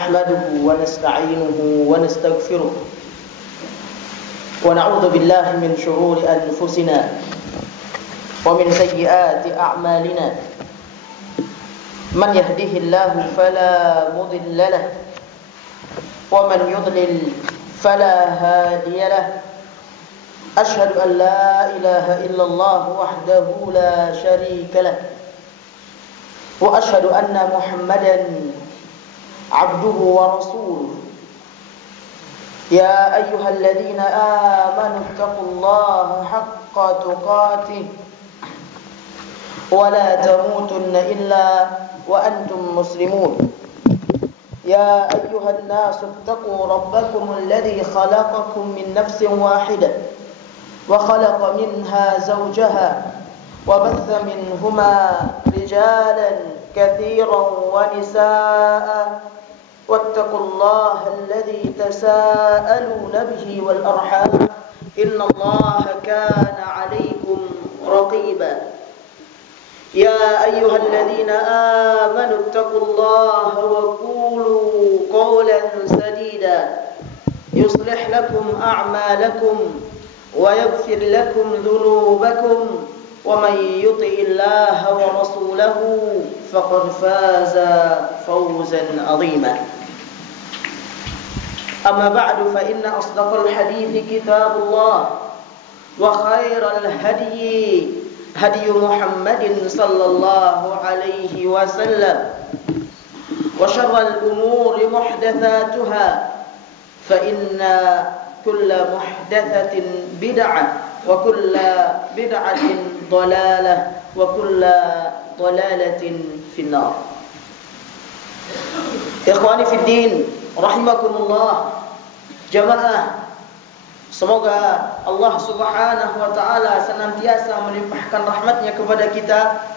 نحمده ونستعينه ونستغفره ونعوذ بالله من شرور أنفسنا ومن سيئات أعمالنا من يهده الله فلا مضل له ومن يضلل فلا هادي له أشهد أن لا إله إلا الله وحده لا شريك له وأشهد أن محمدا عبده ورسوله يا أيها الذين آمنوا اتقوا الله حق تقاته ولا تموتن إلا وأنتم مسلمون يا أيها الناس اتقوا ربكم الذي خلقكم من نفس واحدة وخلق منها زوجها وبث منهما رجالا كثيرا ونساء واتقوا الله الذي تساءلون به والأرحام إن الله كان عليكم رقيبا يا أيها الذين آمنوا اتقوا الله وقولوا قولا سديدا يصلح لكم أعمالكم ويغفر لكم ذنوبكم ومن يطع الله ورسوله فقد فاز فوزا عظيما أما بعد فإن أصدق الحديث كتاب الله وخير الهدي هدي محمد صلى الله عليه وسلم وشر الأمور محدثاتها فإن كل محدثة بدعة وكل بدعة ضلالة وكل ضلالة في النار. Ikhwani fi din, rahimakumullah. Jamaah, semoga Allah Subhanahu wa taala senantiasa melimpahkan rahmatnya kepada kita.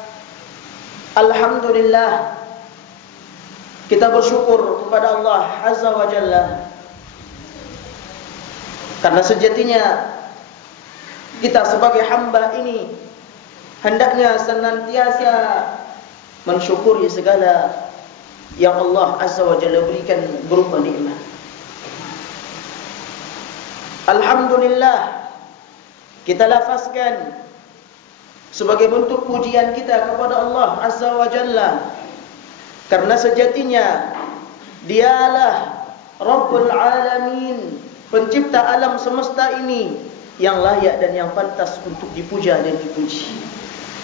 Alhamdulillah, kita bersyukur kepada Allah Azza wa Jalla, karena sejatinya kita sebagai hamba ini hendaknya senantiasa mensyukuri segala yang Allah Azza wa Jalla berikan berupa nikmat. Alhamdulillah, kita lafazkan sebagai bentuk pujian kita kepada Allah Azza wa Jalla, karena sejatinya Dialah Rabbul Alamin, pencipta alam semesta ini, yang layak dan yang pantas untuk dipuja dan dipuji,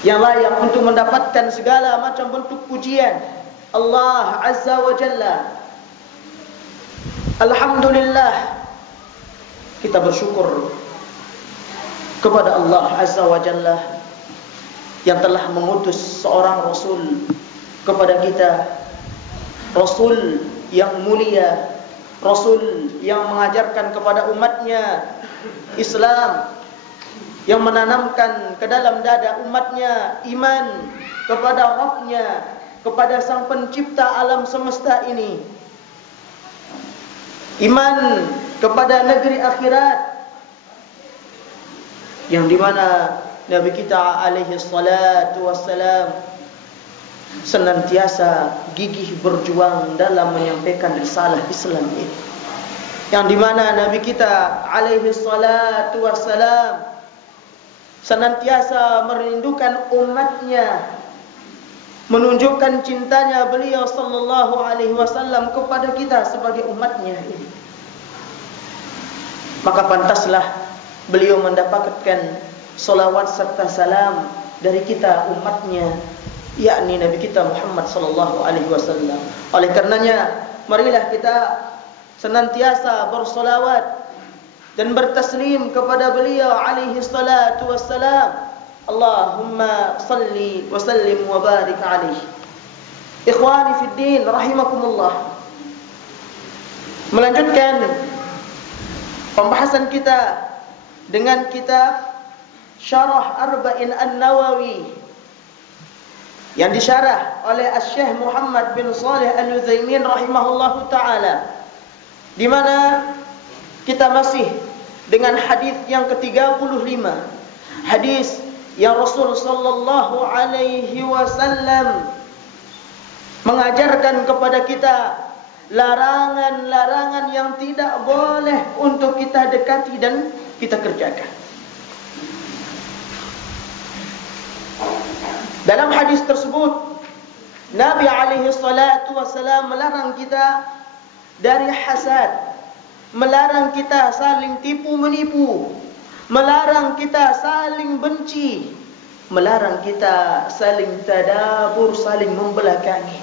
yang layak untuk mendapatkan segala macam bentuk pujian Allah Azza wa Jalla. Alhamdulillah, kita bersyukur kepada Allah Azza wa Jalla yang telah mengutus seorang Rasul kepada kita, Rasul yang mulia, Rasul yang mengajarkan kepada umatnya Islam, yang menanamkan ke dalam dada umatnya iman kepada Rabbnya, kepada Sang Pencipta alam semesta ini, iman kepada negeri akhirat, yang dimana Nabi kita alaihi salatu wassalam senantiasa gigih berjuang dalam menyampaikan risalah Islam ini, yang dimana Nabi kita alaihi salatu wassalam senantiasa merindukan umatnya, menunjukkan cintanya beliau sallallahu alaihi wasallam kepada kita sebagai umatnya ini. Maka pantaslah beliau mendapatkan salawat serta salam dari kita umatnya, yakni Nabi kita Muhammad sallallahu alaihi wasallam. Oleh karenanya, marilah kita senantiasa bersolawat dan bertaslim kepada beliau alaihi salatu wassalam. Allahumma salli wa sallim wa barik alaihi. Ikhwani fi din, rahimakumullah. Melanjutkan pembahasan kita dengan kitab Syarah Arba'in An-Nawawi yang disyarah oleh Asy-Syaikh Muhammad bin Shalih Al-Utsaimin rahimahullahu taala, di mana kita masih dengan hadis yang ke-35, hadis yang Rasul sallallahu alaihi wasallam mengajarkan kepada kita larangan-larangan yang tidak boleh untuk kita dekati dan kita kerjakan. Dalam hadis tersebut, Nabi alaihi salatu wasalam melarang kita dari hasad, melarang kita saling tipu menipu, melarang kita saling benci, melarang kita saling tadabur, saling membelakangi.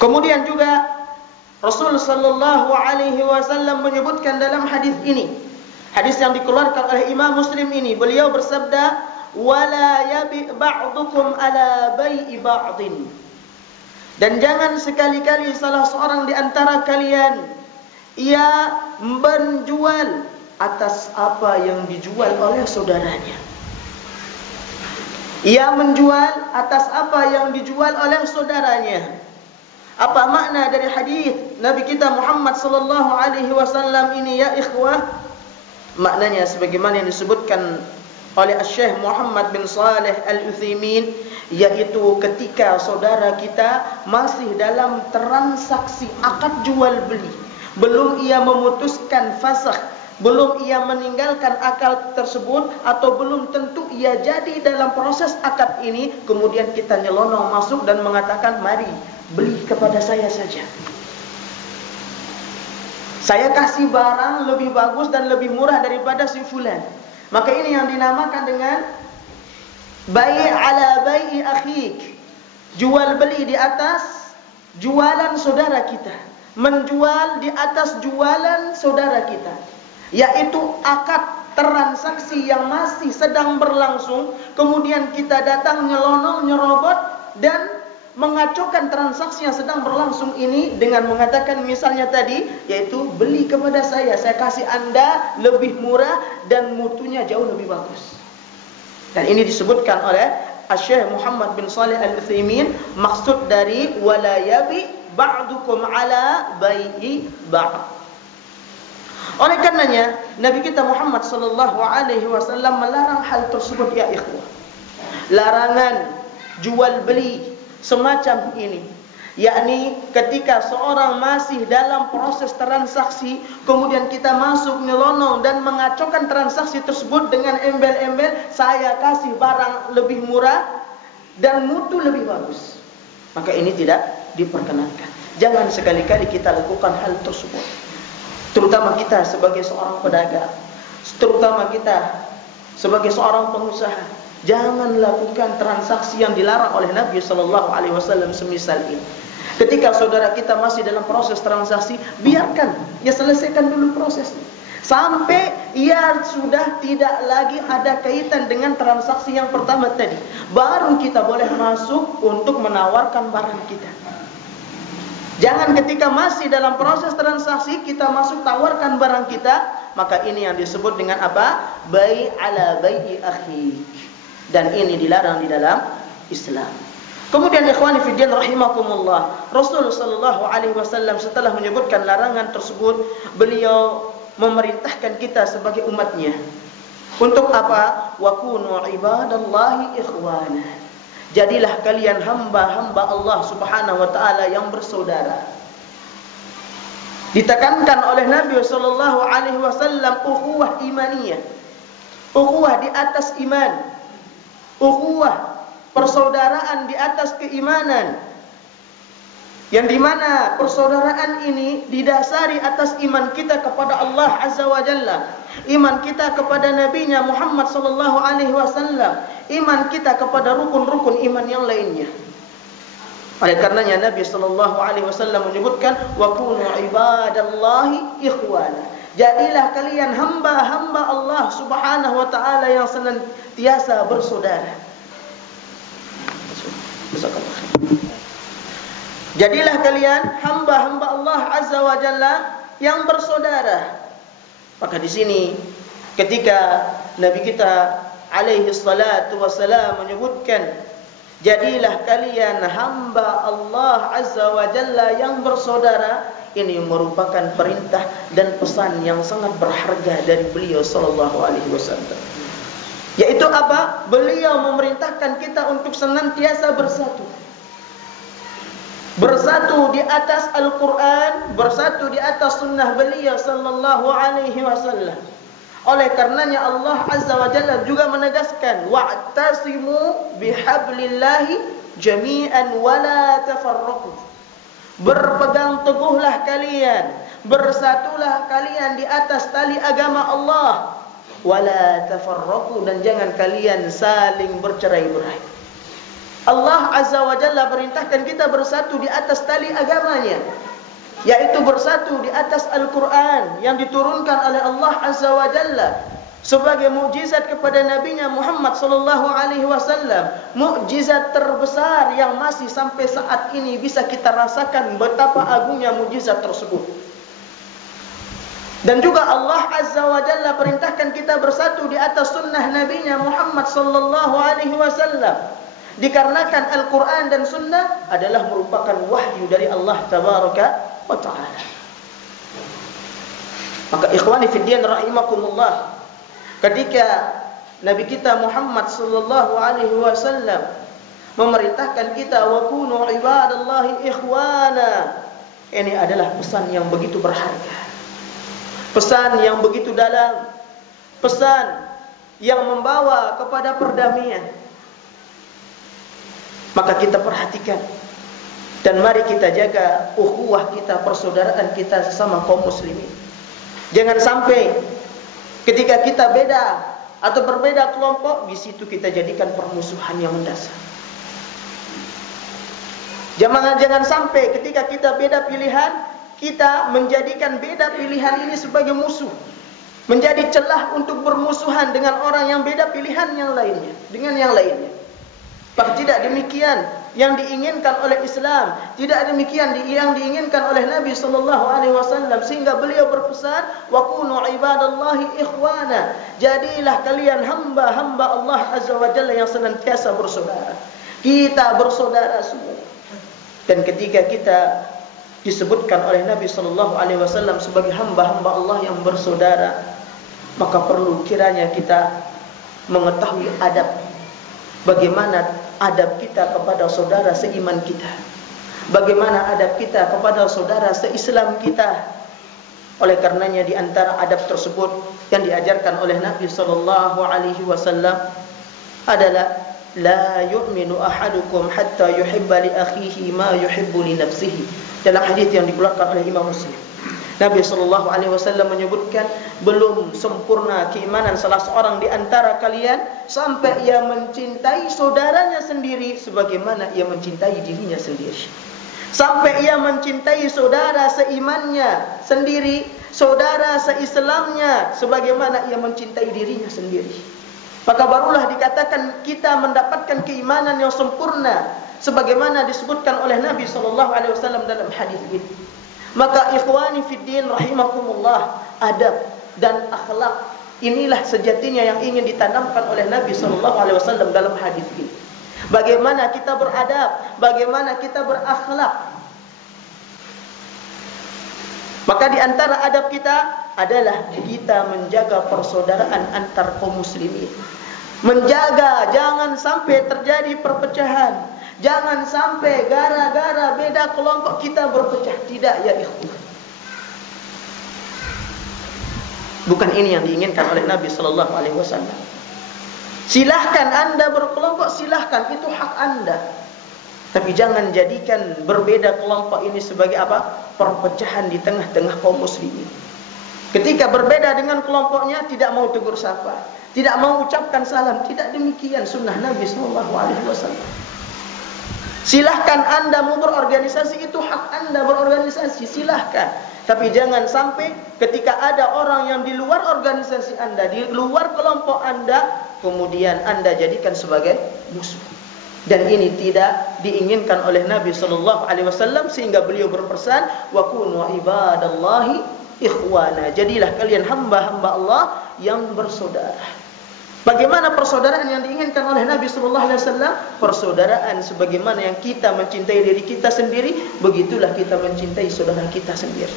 Kemudian juga Rasul sallallahu alaihi wasallam menyebutkan dalam hadis ini, hadis yang dikeluarkan oleh Imam Muslim ini, beliau bersabda, "Wala yabi ba'dukum ala bai'i ba'din." Dan jangan sekali-kali salah seorang di antara kalian ia menjual atas apa yang dijual oleh saudaranya. Ia menjual atas apa yang dijual oleh saudaranya. Apa makna dari hadis Nabi kita Muhammad sallallahu alaihi wasallam ini ya ikhwah? Maknanya sebagaimana yang disebutkan oleh Syekh Muhammad bin Saleh Al-Utsaimin, yaitu ketika saudara kita masih dalam transaksi akad jual beli, belum ia memutuskan fasakh, belum ia meninggalkan akad tersebut, atau belum tentu ia jadi dalam proses akad ini, kemudian kita nyelonong masuk dan mengatakan, "Mari beli kepada saya saja. Saya kasih barang lebih bagus dan lebih murah daripada si fulan." Maka ini yang dinamakan dengan bai' ala bai'i akhik. Jual beli di atas jualan saudara kita, menjual di atas jualan saudara kita, yaitu akad transaksi yang masih sedang berlangsung, kemudian kita datang nyelonong, nyerobot dan mengacaukan transaksi yang sedang berlangsung ini dengan mengatakan misalnya tadi, yaitu beli kepada saya kasih Anda lebih murah dan mutunya jauh lebih bagus. Dan ini disebutkan oleh Syekh Muhammad bin Saleh Al-Utsaimin, maksud dari wala yabi ba'dukum ala bai'i ba'd. Oleh karenanya Nabi kita Muhammad sallallahu alaihi wasallam melarang hal tersebut ya ikhwah. Larangan jual beli semacam ini, yakni ketika seorang masih dalam proses transaksi, kemudian kita masuk nyelonong dan mengacaukan transaksi tersebut dengan embel-embel, saya kasih barang lebih murah dan mutu lebih bagus. Maka ini tidak diperkenankan. Jangan sekali-kali kita lakukan hal tersebut. Terutama kita sebagai seorang pedagang, terutama kita sebagai seorang pengusaha. Jangan lakukan transaksi yang dilarang oleh Nabi sallallahu alaihi wasallam semisal ini. Ketika saudara kita masih dalam proses transaksi, biarkan ia selesaikan dulu prosesnya sampai ia sudah tidak lagi ada kaitan dengan transaksi yang pertama tadi, baru kita boleh masuk untuk menawarkan barang kita. Jangan ketika masih dalam proses transaksi kita masuk tawarkan barang kita, maka ini yang disebut dengan apa? Bai' ala bai'i akhi. Dan ini dilarang di dalam Islam. Kemudian ikhwani fi din rahimakumullah, Rasul sallallahu alaihi wasallam setelah menyebutkan larangan tersebut, beliau memerintahkan kita sebagai umatnya untuk apa? Wa kunu ibadallahi ikhwana. Jadilah kalian hamba-hamba Allah Subhanahu wa taala yang bersaudara. Ditekankan oleh Nabi sallallahu alaihi wasallam ukhuwah imaniyah. Ukhuwah di atas iman. Ukhuwah, persaudaraan di atas keimanan, yang dimana persaudaraan ini didasari atas iman kita kepada Allah Azza wa Jalla, iman kita kepada Nabi-Nya Muhammad sallallahu alaihi wasallam, iman kita kepada rukun-rukun iman yang lainnya. Oleh karenanya Nabi sallallahu alaihi wasallam menyebutkan wa kunu ibadallahi ikhwana. Jadilah kalian hamba-hamba Allah Subhanahu wa taala yang senantiasa bersaudara. Jadilah kalian hamba-hamba Allah Azza wa Jalla yang bersaudara. Maka di sini ketika Nabi kita alaihi salatu wasalam menyebutkan jadilah kalian hamba Allah Azza wa Jalla yang bersaudara, ini merupakan perintah dan pesan yang sangat berharga dari beliau sallallahu alaihi wasallam. Yaitu apa? Beliau memerintahkan kita untuk senantiasa bersatu. bersatu di atas Al-Quran, bersatu di atas sunnah beliau sallallahu alaihi wasallam. Oleh karenanya Allah Azza wa Jalla juga menegaskan, wa'tasimu bihablillahi jami'an wa la tafarraqu. Berpegang teguhlah kalian, bersatulah kalian di atas tali agama Allah, wa la tafarraqu, dan jangan kalian saling bercerai-berai. Allah Azza wa Jalla perintahkan kita bersatu di atas tali agamanya, yaitu bersatu di atas Al-Quran yang diturunkan oleh Allah Azza wa Jalla sebagai mukjizat kepada Nabi-Nya Muhammad sallallahu alaihi wasallam, mukjizat terbesar yang masih sampai saat ini bisa kita rasakan betapa agungnya mukjizat tersebut. Dan juga Allah Azza wa Jalla perintahkan kita bersatu di atas sunnah Nabi-Nya Muhammad sallallahu alaihi wasallam, dikarenakan Al-Quran dan sunnah adalah merupakan wahyu dari Allah tabaraka wa ta'ala. Maka ikhwani fiddin rahimakumullah, ketika Nabi kita Muhammad sallallahu alaihi wasallam memerintahkan kita wa kunu ibadallahi ikhwana, ini adalah pesan yang begitu berharga, pesan yang begitu dalam, pesan yang membawa kepada perdamaian. Maka kita perhatikan dan mari kita jaga ukhuwah kita, persaudaraan kita sesama kaum muslimin. Jangan sampai ketika kita beda atau berbeda kelompok, di situ kita jadikan permusuhan yang mendasar. Jangan sampai ketika kita beda pilihan, kita menjadikan beda pilihan ini sebagai musuh, menjadi celah untuk bermusuhan dengan orang yang beda pilihan yang lainnya, dengan yang lainnya. Tidak demikian yang diinginkan oleh Islam, tidak demikian yang diinginkan oleh Nabi sallallahu alaihi wasallam, sehingga beliau berpesan wa kunu ibadallahi ikhwana, jadilah kalian hamba-hamba Allah Azza wa Jalla yang senantiasa bersaudara. Kita bersaudara semua. Dan ketika kita disebutkan oleh Nabi sallallahu alaihi wasallam sebagai hamba-hamba Allah yang bersaudara, maka perlu kiranya kita mengetahui adab, bagaimana adab kita kepada saudara seiman kita, bagaimana adab kita kepada saudara seislam kita. Oleh karenanya di antara adab tersebut yang diajarkan oleh Nabi sallallahu alaihi wasallam adalah la yu'minu ahadukum hatta yuhibba li akhihi ma yuhibbu li nafsihi. Dalam hadis yang dikeluarkan oleh Imam Muslim, Nabi sallallahu alaihi wasallam menyebutkan, belum sempurna keimanan salah seorang di antara kalian sampai ia mencintai saudaranya sendiri sebagaimana ia mencintai dirinya sendiri. Sampai ia mencintai saudara seimannya sendiri, saudara seislamnya sebagaimana ia mencintai dirinya sendiri. Maka barulah dikatakan kita mendapatkan keimanan yang sempurna sebagaimana disebutkan oleh Nabi sallallahu alaihi wasallam dalam hadis ini. Maka ikhwani fiddin rahimakumullah, adab dan akhlak inilah sejatinya yang ingin ditanamkan oleh Nabi sallallahu alaihi wasallam dalam hadis ini. Bagaimana kita beradab, bagaimana kita berakhlak. Maka di antara adab kita adalah kita menjaga persaudaraan antar kaum muslimin. Menjaga jangan sampai terjadi perpecahan. Jangan sampai gara-gara beda kelompok kita berpecah. Tidak ya ikhwan. Bukan ini yang diinginkan oleh Nabi sallallahu alaihi wasallam. Silahkan Anda berkelompok, silahkan, itu hak Anda. Tapi jangan jadikan berbeda kelompok ini sebagai apa? Perpecahan di tengah-tengah kaum muslimin. Ketika berbeda dengan kelompoknya, tidak mau tegur sapa, tidak mau ucapkan salam. Tidak demikian sunnah Nabi sallallahu alaihi wasallam. Silahkan Anda mau berorganisasi, itu hak Anda berorganisasi, silahkan. Tapi jangan sampai ketika ada orang yang di luar organisasi Anda, di luar kelompok Anda, kemudian Anda jadikan sebagai musuh. Dan ini tidak diinginkan oleh Nabi sallallahu alaihi wasallam, sehingga beliau berpesan wa kunu ibadallahi ikhwana, jadilah kalian hamba-hamba Allah yang bersaudara. Bagaimana persaudaraan yang diinginkan oleh Nabi sallallahu alaihi wasallam? Persaudaraan sebagaimana yang kita mencintai diri kita sendiri, begitulah kita mencintai saudara kita sendiri.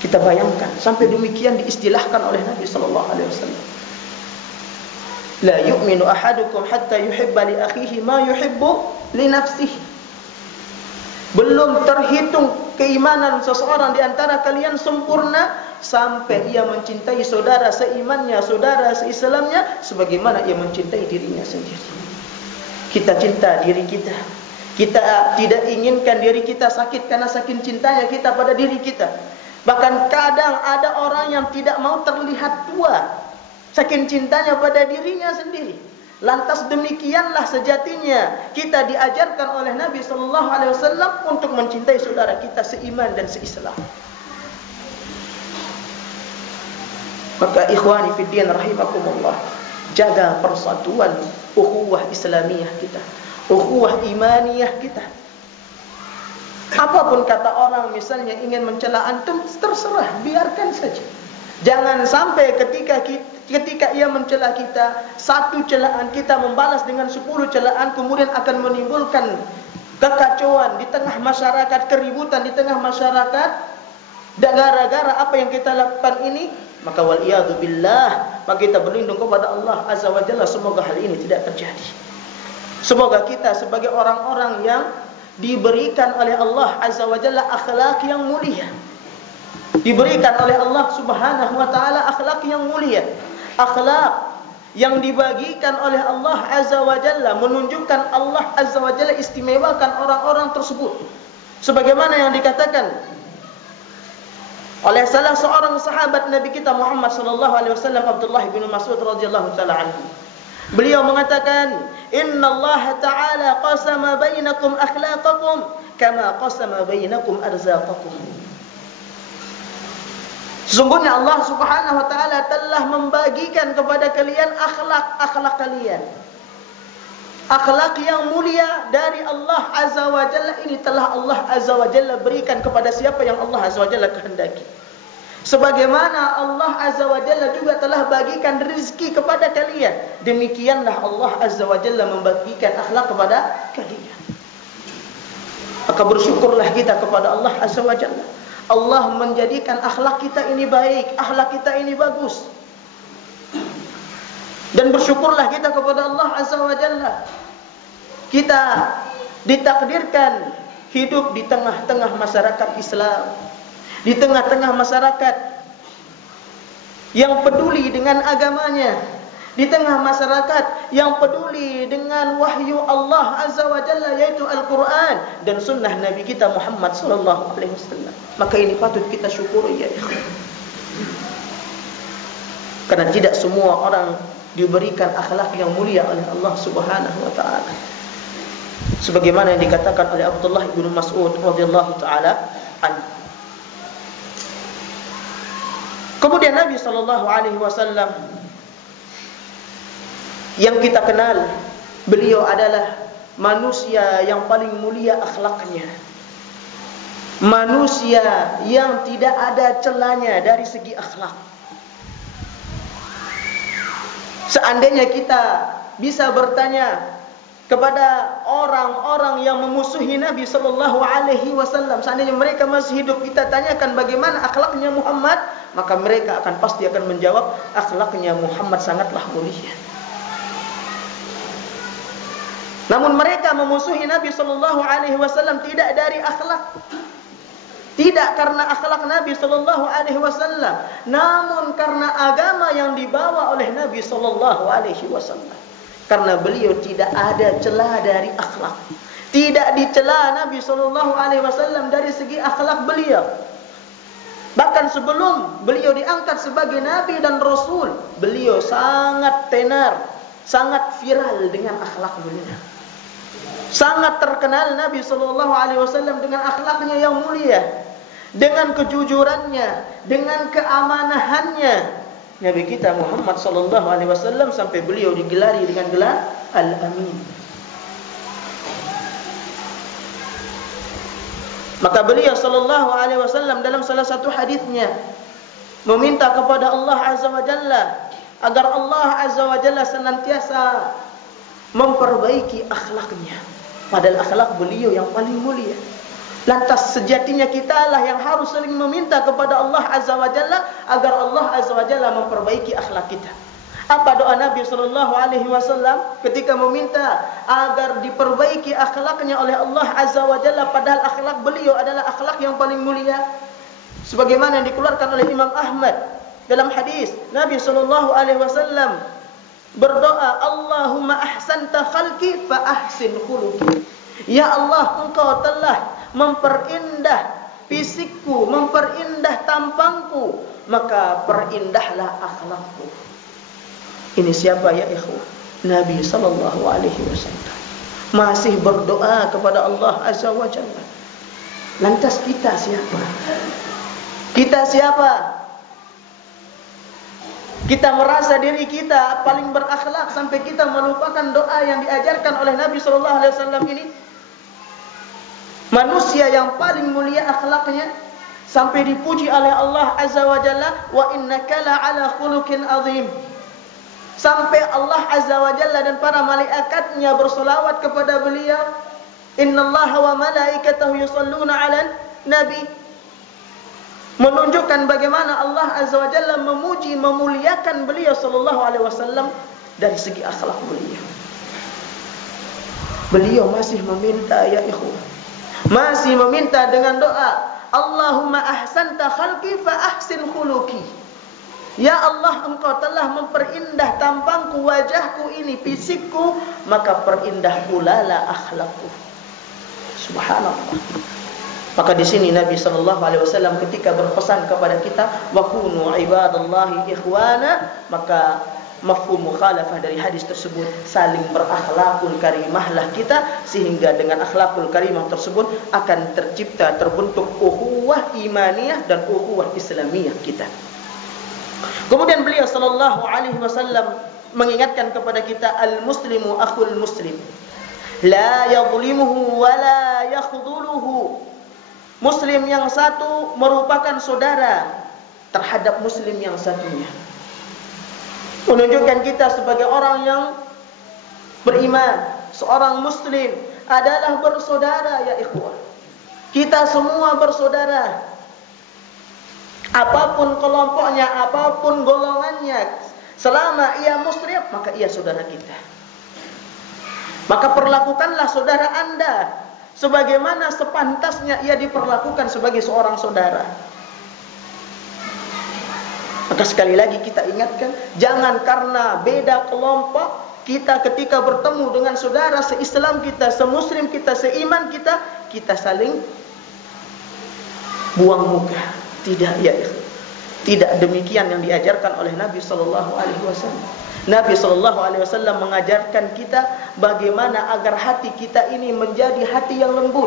Kita bayangkan, sampai demikian diistilahkan oleh Nabi sallallahu alaihi wasallam. La yu'minu ahadukum hatta yuhibba li akhihi ma yuhibbu li nafsihi. belum terhitung keimanan seseorang di antara kalian sempurna sampai ia mencintai saudara seimannya, saudara seislamnya sebagaimana ia mencintai dirinya sendiri. Kita cinta diri kita. Kita tidak inginkan diri kita sakit karena saking cintanya kita pada diri kita. Bahkan kadang ada orang yang tidak mau terlihat tua saking cintanya pada dirinya sendiri. Lantas demikianlah sejatinya kita diajarkan oleh Nabi SAW untuk mencintai saudara kita seiman dan seislam. Maka ikhwani fiddin rahimakumullah, jaga persatuan ukhuwah Islamiyah kita, ukhuwah imaniyah kita. Apapun kata orang misalnya ingin mencela antum, terserah, biarkan saja. Jangan sampai ketika ia mencela kita, satu celaan kita membalas dengan 10 celaan, kemudian akan menimbulkan kekacauan di tengah masyarakat, keributan di tengah masyarakat. Dan gara-gara apa yang kita lakukan ini, maka waliyadu billah, maka kita berlindung kepada Allah Azza wa Jalla semoga hal ini tidak terjadi. Semoga kita sebagai orang-orang yang diberikan oleh Allah Azza wa Jalla akhlak yang mulia, diberikan oleh Allah Subhanahu wa taala akhlak yang mulia, akhlak yang dibagikan oleh Allah Azza wa Jalla, menunjukkan Allah Azza wa Jalla istimewakan orang-orang tersebut sebagaimana yang dikatakan oleh salah seorang sahabat Nabi kita Muhammad sallallahu alaihi wasallam, Abdullah bin Mas'ud radhiyallahu taala anhu. Beliau mengatakan, "Innallaha ta'ala qasama bainakum akhlaqakum kama qasama bainakum arzaqakum." Sesungguhnya Allah Subhanahu wa taala telah membagikan kepada kalian akhlak kalian. Akhlak yang mulia dari Allah Azza wa Jalla ini telah Allah Azza wa Jalla berikan kepada siapa yang Allah Azza wa Jalla kehendaki. Sebagaimana Allah Azza wa Jalla juga telah bagikan rezeki kepada kalian, demikianlah Allah Azza wa Jalla membagikan akhlak kepada kalian. Maka bersyukurlah kita kepada Allah Azza wa Jalla. Allah menjadikan akhlak kita ini baik, akhlak kita ini bagus. Dan bersyukurlah kita kepada Allah Azza wa Jalla. Kita ditakdirkan hidup di tengah-tengah masyarakat Islam, di tengah-tengah masyarakat yang peduli dengan agamanya, di tengah masyarakat yang peduli dengan wahyu Allah Azza wa Jalla yaitu Al-Quran dan sunnah Nabi kita Muhammad sallallahu alaihi wasallam. Maka ini patut kita syukuri ya ikhwan. Karena tidak semua orang diberikan akhlak yang mulia oleh Allah Subhanahu wa taala. Sebagaimana yang dikatakan oleh Abdullah bin Mas'ud radhiyallahu taala anhu. Kemudian Nabi sallallahu alaihi wasallam yang kita kenal, beliau adalah manusia yang paling mulia akhlaknya, manusia yang tidak ada celahnya dari segi akhlak. Seandainya kita bisa bertanya kepada orang-orang yang memusuhi Nabi sallallahu alaihi wasallam, seandainya mereka masih hidup, kita tanyakan bagaimana akhlaknya Muhammad, maka mereka pasti akan menjawab akhlaknya Muhammad sangatlah mulia. Namun mereka memusuhi Nabi sallallahu alaihi wasallam tidak dari akhlak, tidak karena akhlak Nabi sallallahu alaihi wasallam, namun karena agama yang dibawa oleh Nabi sallallahu alaihi wasallam. Karena beliau tidak ada celah dari akhlak, tidak dicela Nabi sallallahu alaihi wasallam dari segi akhlak beliau. Bahkan sebelum beliau diangkat sebagai nabi dan rasul, beliau sangat tenar, sangat viral dengan akhlak beliau. Sangat terkenal Nabi sallallahu alaihi wasallam dengan akhlaknya yang mulia, dengan kejujurannya, dengan keamanahannya. Nabi kita Muhammad sallallahu alaihi wasallam sampai beliau digelari dengan gelar Al-Amin. Maka beliau sallallahu alaihi wasallam dalam salah satu hadisnya meminta kepada Allah Azza wa Jalla agar Allah Azza wa Jalla senantiasa memperbaiki akhlaknya. Padahal akhlak beliau yang paling mulia. Lantas sejatinya kitalah yang harus saling meminta kepada Allah Azza wa Jalla agar Allah Azza wa Jalla memperbaiki akhlak kita, Apa doa Nabi sallallahu alaihi wasallam ketika meminta agar diperbaiki akhlaknya oleh Allah Azza wa Jalla, padahal akhlak beliau adalah akhlak yang paling mulia? Sebagaimana yang dikeluarkan oleh Imam Ahmad dalam hadis, Nabi sallallahu alaihi wasallam berdoa, Allahumma ahsanta khalqi fa ahsin khuluqi. Ya Allah, Engkau telah memperindah fisikku, memperindah tampangku, maka perindahlah akhlakku. Ini siapa ya ikhwan? Nabi sallallahu alaihi wasallam masih berdoa kepada Allah Azza wa Jalla. Lantas kita siapa? Kita siapa? Kita merasa diri kita paling berakhlak sampai kita melupakan doa yang diajarkan oleh Nabi sallallahu alaihi wasallam ini. Manusia yang paling mulia akhlaknya sampai dipuji oleh Allah Azza wa Jalla, wa innaka la'ala khuluqin azim. Sampai Allah Azza wa Jalla dan para malaikatnya bersolawat kepada beliau, innallaha wa malaikatahu yusalluna 'alan nabi. Menunjukkan bagaimana Allah Azza wa Jalla memuji, memuliakan beliau sallallahu alaihi wasallam dari segi akhlak beliau. Beliau masih meminta ya ikhwan, masih meminta dengan doa, Allahumma ahsanta khalqi fa ahsin khuluqi. Ya Allah, Engkau telah memperindah tampangku, wajahku ini, fisikku, maka perindah pula lah akhlakku. Subhanallah. Maka di sini Nabi sallallahu alaihi wasallam ketika berpesan kepada kita, wa kunu ibadallahi ikhwana, maka mafhum mukhalafah dari hadis tersebut, saling berakhlakul karimahlah kita, sehingga dengan akhlakul karimah tersebut akan tercipta, terbentuk ukhuwah imaniyah dan ukhuwah islamiyah kita. Kemudian beliau sallallahu alaihi wasallam mengingatkan kepada kita, al-muslimu akhul muslim, la yadhlimuhu wa la yakhdhuluhu. Muslim yang satu merupakan saudara terhadap muslim yang satunya. Menunjukkan kita sebagai orang yang beriman, seorang muslim adalah bersaudara ya ikhwah. Kita semua bersaudara. Apapun kelompoknya, apapun golongannya, selama ia muslim, maka ia saudara kita. Maka perlakukanlah saudara Anda sebagaimana sepantasnya ia diperlakukan sebagai seorang saudara. Maka sekali lagi kita ingatkan, jangan karena beda kelompok kita ketika bertemu dengan saudara se-Islam kita, se-Muslim kita, seiman kita, kita saling buang muka. Tidak ya, tidak demikian yang diajarkan oleh Nabi sallallahu alaihi wasallam. Nabi sallallahu alaihi wasallam mengajarkan kita bagaimana agar hati kita ini menjadi hati yang lembut.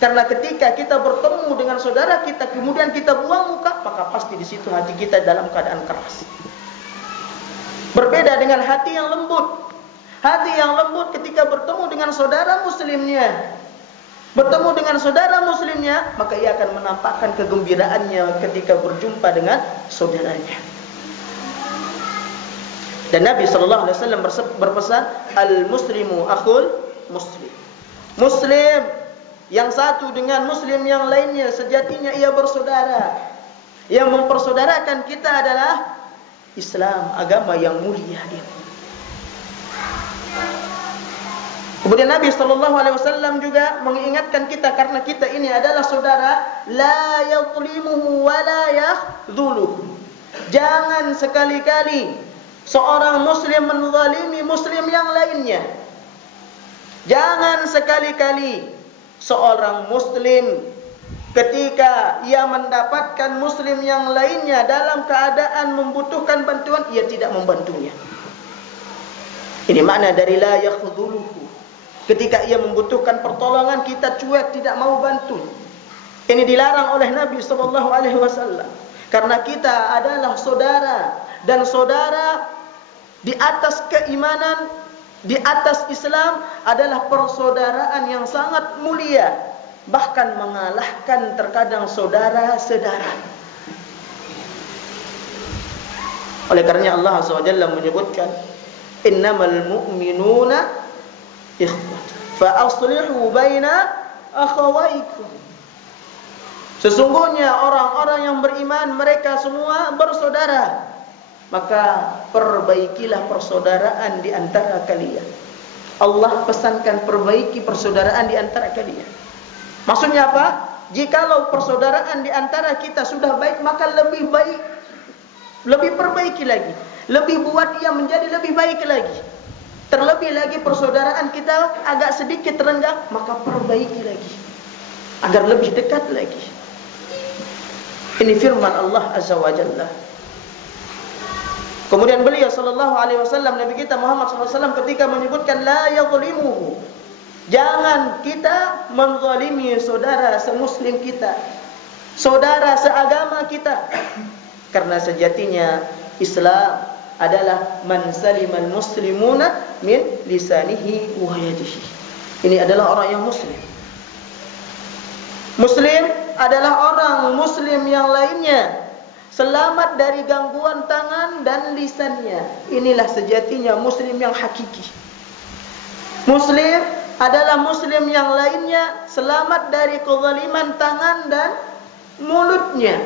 Karena ketika kita bertemu dengan saudara kita kemudian kita buang muka, maka pasti di situ hati kita dalam keadaan keras. Berbeda dengan hati yang lembut. Hati yang lembut ketika bertemu dengan saudara muslimnya, bertemu dengan saudara muslimnya, maka ia akan menampakkan kegembiraannya ketika berjumpa dengan saudaranya. Dan Nabi sallallahu alaihi wasallam berpesan, al-muslimu akhul muslim. Muslim yang satu dengan muslim yang lainnya sejatinya ia bersaudara. Yang mempersaudarakan kita adalah Islam, agama yang mulia ini. Kemudian Nabi sallallahu alaihi wasallam juga mengingatkan kita, karena kita ini adalah saudara, la yadhlimuhu wa la yakhdhuluhu. Jangan sekali-kali seorang muslim menzalimi muslim yang lainnya. Jangan sekali-kali seorang muslim ketika ia mendapatkan muslim yang lainnya dalam keadaan membutuhkan bantuan, ia tidak membantunya. Ini makna dari la yakhdhuluhu. Ketika ia membutuhkan pertolongan, kita cuek, tidak mau bantu. Ini dilarang oleh Nabi sallallahu alaihi wasallam. Karena kita adalah saudara, dan saudara di atas keimanan, di atas Islam adalah persaudaraan yang sangat mulia, bahkan mengalahkan terkadang saudara-saudara. Oleh karenanya Allah Azza wa Jalla menyebutkan, innamal mu'minuna ikhwah fa aslihu baina akhawaykum. Sesungguhnya orang-orang yang beriman mereka semua bersaudara. maka perbaikilah persaudaraan di antara kalian. Allah pesankan perbaiki persaudaraan di antara kalian. Maksudnya apa? Jikalau persaudaraan di antara kita sudah baik, maka lebih baik, lebih perbaiki lagi, lebih buat dia menjadi lebih baik lagi. Terlebih lagi persaudaraan kita agak sedikit renggang, maka perbaiki lagi agar lebih dekat lagi. Ini firman Allah Azza wa Jalla. Kemudian beliau sallallahu alaihi wasallam, Nabi kita Muhammad sallallahu alaihi wasallam ketika menyebutkan la yadhlimuhu, jangan kita menzalimi saudara semuslim kita, saudara seagama kita. Karena sejatinya Islam adalah man salimal muslimuna min lisanihi wa yadihi. Ini adalah orang yang muslim. Muslim adalah orang muslim yang lainnya selamat dari gangguan tangan dan lisannya. Inilah sejatinya muslim yang hakiki. Muslim adalah muslim yang lainnya selamat dari kezaliman tangan dan mulutnya.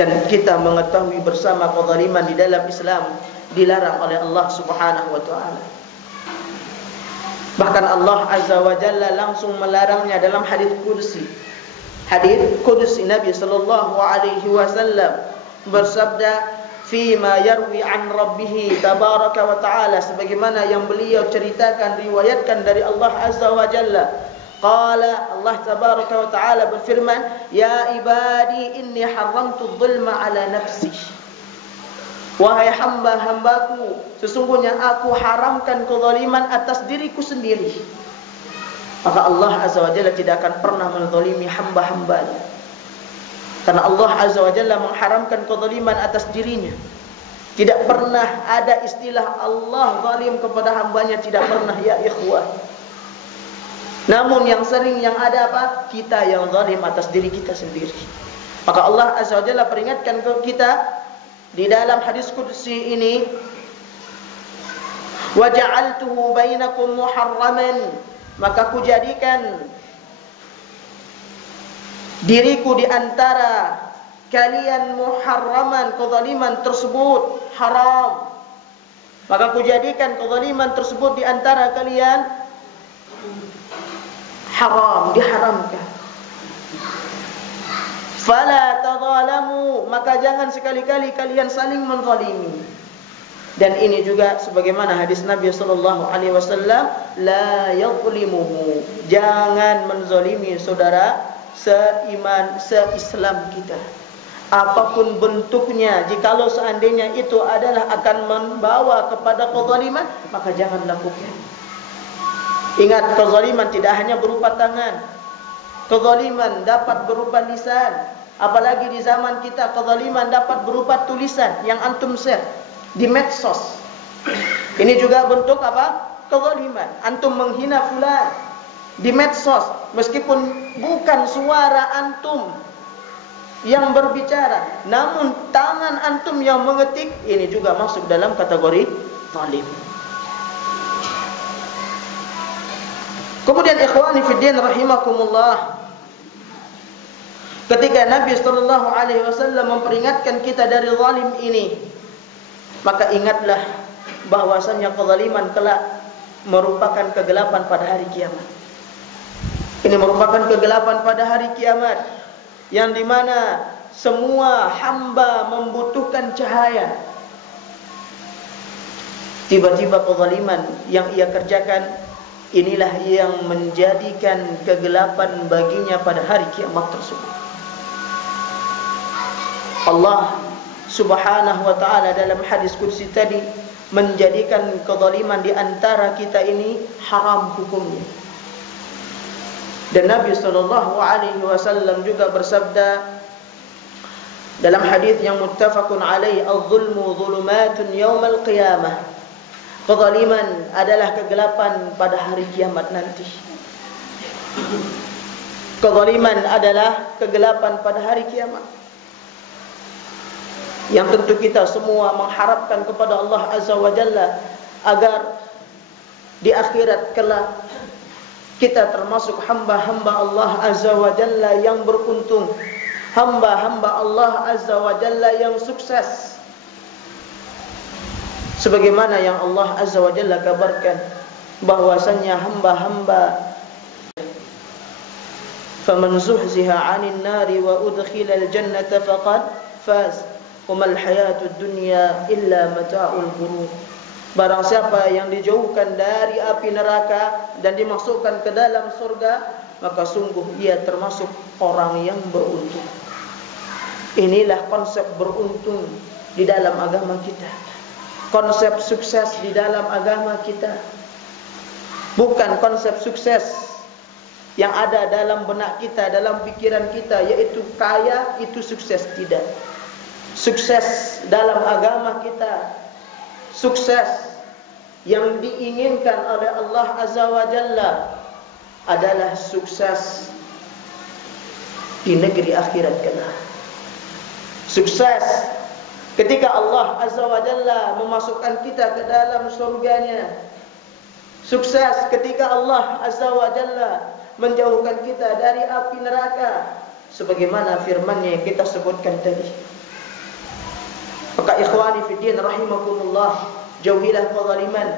Dan kita mengetahui bersama kezaliman di dalam Islam dilarang oleh Allah Subhanahu wa taala. Bahkan Allah Azza wa Jalla langsung melarangnya dalam hadis qudsi. Hadis qudsi Nabi sallallahu alaihi wasallam bersabda, "Fima yarwi an rabbih tabaraka wa taala," sebagaimana yang beliau ceritakan riwayatkan dari Allah Azza wa Jalla. Qala, Allah tabaraka wa taala berfirman, "Ya ibadi inni haramtu dzulma ala nafsi." Wahai hamba-hambaku, sesungguhnya aku haramkan kezaliman atas diriku sendiri. Maka Allah Azza wa Jalla tidak akan pernah menzalimi hamba-hambanya. Karena Allah Azza wa Jalla mengharamkan kezaliman atas dirinya. Tidak pernah ada istilah Allah zalim kepada hambanya, tidak pernah, ya ikhwah. Namun yang sering yang ada apa? Kita yang zalim atas diri kita sendiri. Maka Allah Azza wa Jalla peringatkan ke kita di dalam hadis qudsi ini, "Wa ja'altuhu bainakum muharraman," maka ku jadikan diriku di antara kalian muharraman, kezaliman tersebut haram. Maka ku jadikan kezaliman tersebut di antara kalian haram, diharamkan. Fala tadzalamu, maka jangan sekali-kali kalian saling menzalimi. Dan ini juga sebagaimana hadis Nabi sallallahu alaihi wasallam, la yadhlimuhu, jangan menzalimi saudara seiman, seislam kita. Apapun bentuknya, jikalau seandainya itu adalah akan membawa kepada kezaliman, maka jangan lakukan. Ingat, kezaliman tidak hanya berupa tangan. Kezaliman dapat berupa lisan. Apalagi di zaman kita, kezaliman dapat berupa tulisan yang antum share di medsos. Ini juga bentuk apa? Kezaliman. Antum menghina fulan di medsos, meskipun bukan suara antum yang berbicara, namun tangan antum yang mengetik, ini juga masuk dalam kategori zalim. Kemudian ikhwani fiddin rahimakumullah, ketika Nabi sallallahu alaihi wasallam memperingatkan kita dari zalim ini, maka ingatlah bahwasanya kezaliman kelak merupakan kegelapan pada hari kiamat. Ini merupakan kegelapan pada hari kiamat, yang dimana semua hamba membutuhkan cahaya. Tiba-tiba kezaliman yang ia kerjakan, inilah yang menjadikan kegelapan baginya pada hari kiamat tersebut. Allah Subhanahu wa ta'ala dalam hadis qudsi tadi menjadikan kezaliman di antara kita ini haram hukumnya. Dan Nabi sallallahu alaihi wasallam juga bersabda dalam hadis yang muttafaqun alaihi, "Adz-dzulmu dzulumatun yaumal qiyamah." Kezaliman adalah kegelapan pada hari kiamat nanti. Kezaliman adalah kegelapan pada hari kiamat, yang tentu kita semua mengharapkan kepada Allah Azza wa Jalla agar di akhirat kelak kita termasuk hamba-hamba Allah Azza wa Jalla yang beruntung, hamba-hamba Allah Azza wa Jalla yang sukses, sebagaimana yang Allah Azza wa Jalla kabarkan bahwasannya hamba-hamba faman zuhziha 'anil nari wa udkhilal jannata faqad faz wa mal hayatud dunya illa mata'ul ghurur. Barang siapa yang dijauhkan dari api neraka dan dimasukkan ke dalam surga, maka sungguh ia termasuk orang yang beruntung. Inilah konsep beruntung di dalam agama kita, konsep sukses di dalam agama kita. Bukan konsep sukses yang ada dalam benak kita, dalam pikiran kita, yaitu kaya itu sukses. Tidak. Sukses dalam agama kita, sukses yang diinginkan oleh Allah Azza wa Jalla adalah sukses di negeri akhirat kelak. Sukses ketika Allah Azza wa Jalla memasukkan kita ke dalam surganya. Sukses ketika Allah Azza wa Jalla menjauhkan kita dari api neraka, sebagaimana firman-Nya yang kita sebutkan tadi. Maka ikhwani fiddin rahimakumullah, jauhilah kezaliman,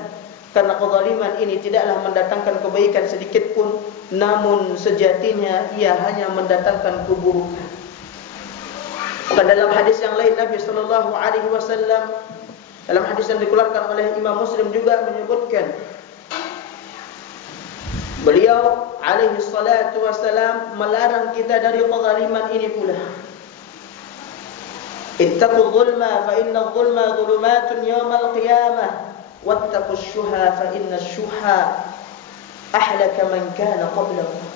karena kezaliman ini tidaklah mendatangkan kebaikan sedikit pun, namun sejatinya ia hanya mendatangkan keburukan. Maka dalam hadis yang lain Nabi sallallahu alaihi wasallam, dalam hadis yang dikeluarkan oleh Imam Muslim juga menyebutkan, beliau alaihi salatu wassalam melarang kita dari kezaliman ini pula. Ittaqul zulma fa inna zulma zulumatun yawmal qiyamah wattaqus syuha fa inna syuha ahlaka man kana qablakum.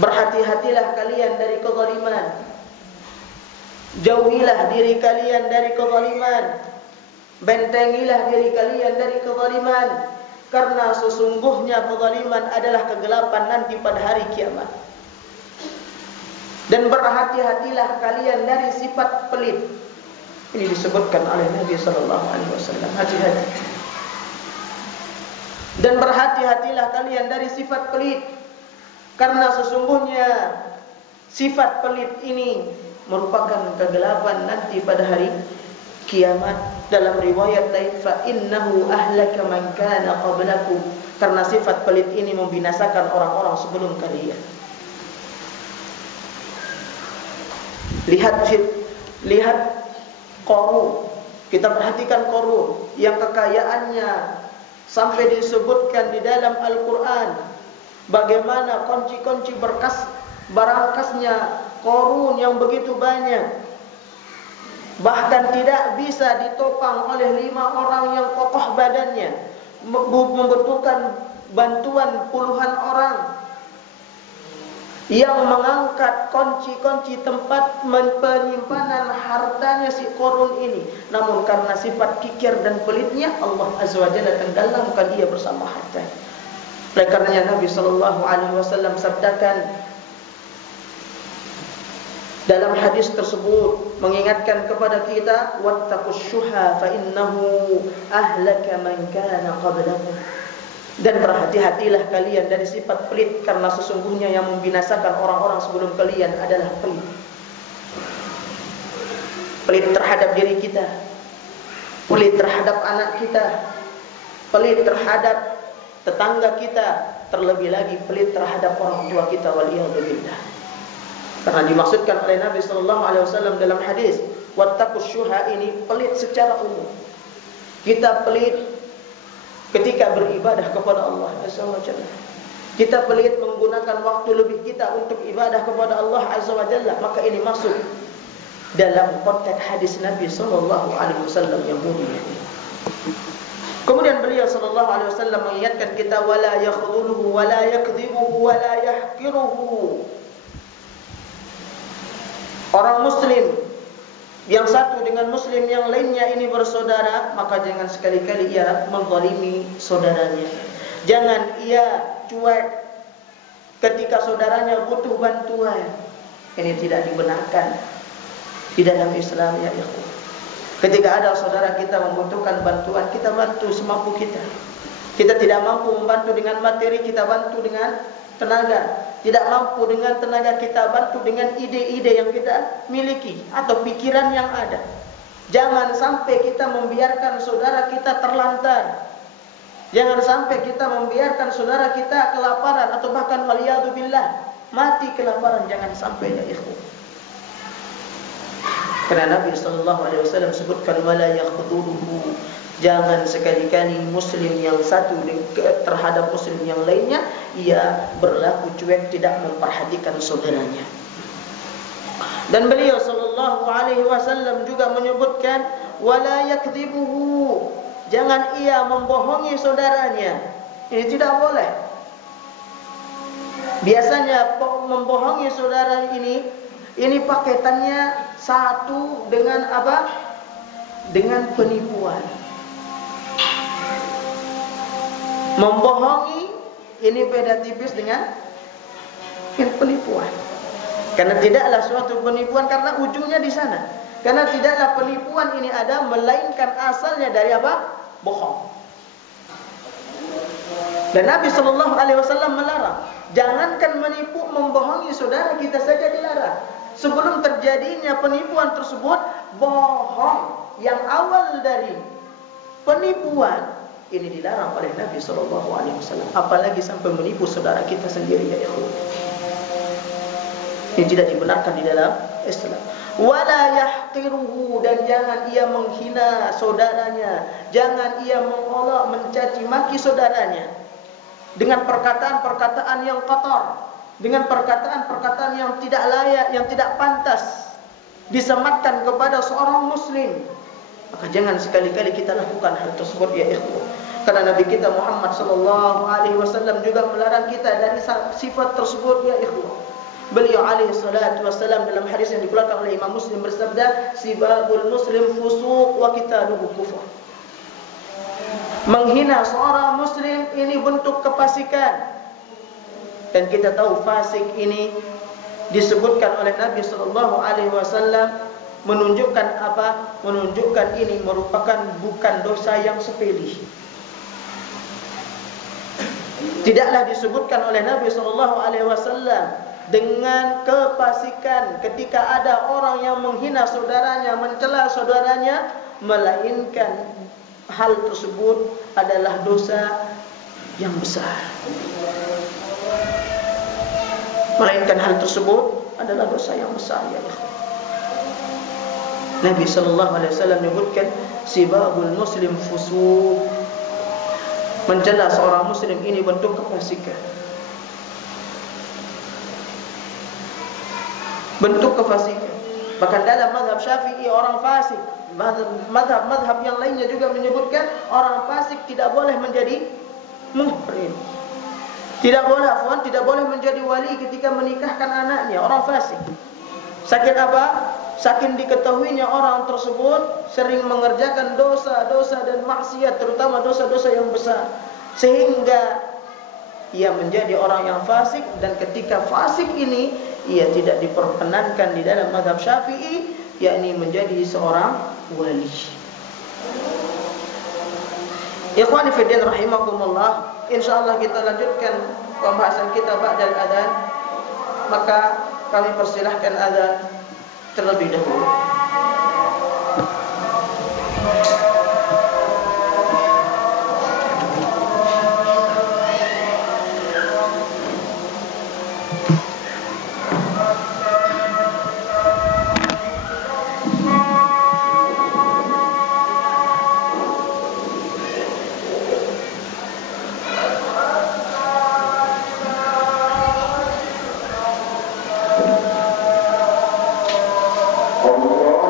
Berhati-hatilah kalian dari kezaliman, jauhilah diri kalian dari kezaliman, bentengilah diri kalian dari kezaliman, karena sesungguhnya kezaliman adalah kegelapan nanti pada hari kiamat. Dan berhati-hatilah kalian dari sifat pelit. Ini disebutkan oleh Nabi sallallahu alaihi wasallam, hati-hati. Dan berhati-hatilah kalian dari sifat pelit, karena sesungguhnya sifat pelit ini merupakan kegelapan nanti pada hari kiamat. Dalam riwayat lain, fa innahu ahlaka man kana qablakum, karena sifat pelit ini membinasakan orang-orang sebelum kalian. Lihat Qarun. Kita perhatikan Qarun yang kekayaannya sampai disebutkan di dalam Al-Quran, bagaimana kunci-kunci berkas barangkasnya Qarun yang begitu banyak, bahkan tidak bisa ditopang oleh 5 orang yang kokoh badannya, membutuhkan bantuan puluhan orang yang mengangkat kunci-kunci tempat penyimpanan hartanya si Qarun ini. Namun karena sifat kikir dan pelitnya, Allah Azza wa Jalla tenggelamkan dia bersama hartanya. Oleh karenanya Nabi sallallahu alaihi wasallam sabdakan dalam hadis tersebut, mengingatkan kepada kita, wattaqus syuha fa innahu ahlaka man kana qablakum. Dan berhati-hatilah kalian dari sifat pelit, karena sesungguhnya yang membinasakan orang-orang sebelum kalian adalah pelit. Pelit terhadap diri kita, pelit terhadap anak kita, pelit terhadap tetangga kita, terlebih lagi pelit terhadap orang tua kita, waliyadzubillah. Karena dimaksudkan oleh Nabi sallallahu alaihi wasallam dalam hadis, wattaqus syuha, ini pelit secara umum. Kita pelit ketika beribadah kepada Allah Azza wa Jalla. Kita pelit menggunakan waktu lebih kita untuk ibadah kepada Allah Azza wa Jalla, maka ini masuk dalam konteks hadis Nabi sallallahu alaihi wasallam yang mulia. Kemudian beliau sallallahu alaihi wasallam mengingatkan kita, wala yakhdhuluhu wala yakdhibuhu wala yahqiruhu. Orang muslim yang satu dengan muslim yang lainnya ini bersaudara, maka jangan sekali-kali ia menzalimi saudaranya. Jangan ia cuek ketika saudaranya butuh bantuan. Ini tidak dibenarkan di dalam Islam, ya ikhwan. Ketika ada saudara kita membutuhkan bantuan, kita bantu semampu kita. Kita tidak mampu membantu dengan materi, kita bantu dengan tenaga, tidak mampu dengan tenaga kita bantu dengan ide-ide yang kita miliki atau pikiran yang ada. Jangan sampai kita membiarkan saudara kita terlantar. Jangan sampai kita membiarkan saudara kita kelaparan atau bahkan waliyadzubillah mati kelaparan. Jangan sampai ya ikhwan. Karena Nabi SAW sebutkan wala yakhdhuruhu. Jangan sekali-kali muslim yang satu terhadap muslim yang lainnya ia berlaku cuek, tidak memperhatikan saudaranya. Dan beliau SAW juga menyebutkan wala yakdzibuhu. Jangan ia membohongi saudaranya. Ini tidak boleh. Biasanya membohongi saudara ini paketannya satu dengan apa? Dengan penipuan. Membohongi ini beda tipis dengan penipuan. Karena tidaklah suatu penipuan karena ujungnya di sana. Karena tidaklah penipuan ini ada melainkan asalnya dari apa? Bohong. Dan Nabi SAW melarang. Jangankan menipu, membohongi saudara kita saja dilarang. Sebelum terjadinya penipuan tersebut, bohong yang awal dari penipuan ini dilarang oleh Nabi SAW. Apalagi sampai menipu saudara kita sendiri ya ikhwan. Ini tidak dibenarkan di dalam Islam. Wala yahqiruhu, dan jangan ia menghina saudaranya, jangan ia mengolok, mencaci maki saudaranya dengan perkataan-perkataan yang kotor, dengan perkataan-perkataan yang tidak layak, yang tidak pantas disematkan kepada seorang muslim. Maka jangan sekali-kali kita lakukan hal tersebut ya ikhwan. Karena Nabi kita Muhammad SAW juga melarang kita dari sifat tersebut ya ikhwan. Beliau alaihi salatu wassalam dalam hadis yang dikeluarkan oleh Imam Muslim bersabda, sibabul muslim fusuq wa qitaluhu kufur. Menghina seorang muslim ini bentuk kefasikan. Dan kita tahu fasik ini disebutkan oleh Nabi SAW menunjukkan apa? Menunjukkan ini merupakan bukan dosa yang sepele. Tidaklah disebutkan oleh Nabi SAW dengan kefasikan ketika ada orang yang menghina saudaranya, mencela saudaranya, melainkan hal tersebut adalah dosa yang besar. Melainkan hal tersebut adalah dosa yang besar ya ikhwan. Nabi SAW menyebutkan sibabul muslim fusuq. Mencela seorang muslim ini bentuk kefasikan. Bentuk kefasikan. Bahkan dalam mazhab Syafi'i orang fasik, mazhab yang lainnya juga menyebutkan orang fasik tidak boleh menjadi muhrim. Tidak boleh menjadi wali ketika menikahkan anaknya, orang fasik. Saking apa? Saking diketahuinya orang tersebut sering mengerjakan dosa-dosa dan maksiat, terutama dosa-dosa yang besar, sehingga ia menjadi orang yang fasik. Dan ketika fasik ini ia tidak diperkenankan di dalam mazhab Syafi'i, yakni menjadi seorang wali. Ikhwani fi din rahimakumullah, insyaallah kita lanjutkan pembahasan kita ba'dal adzan. Maka kami persilahkan adzan terlebih dahulu. Allah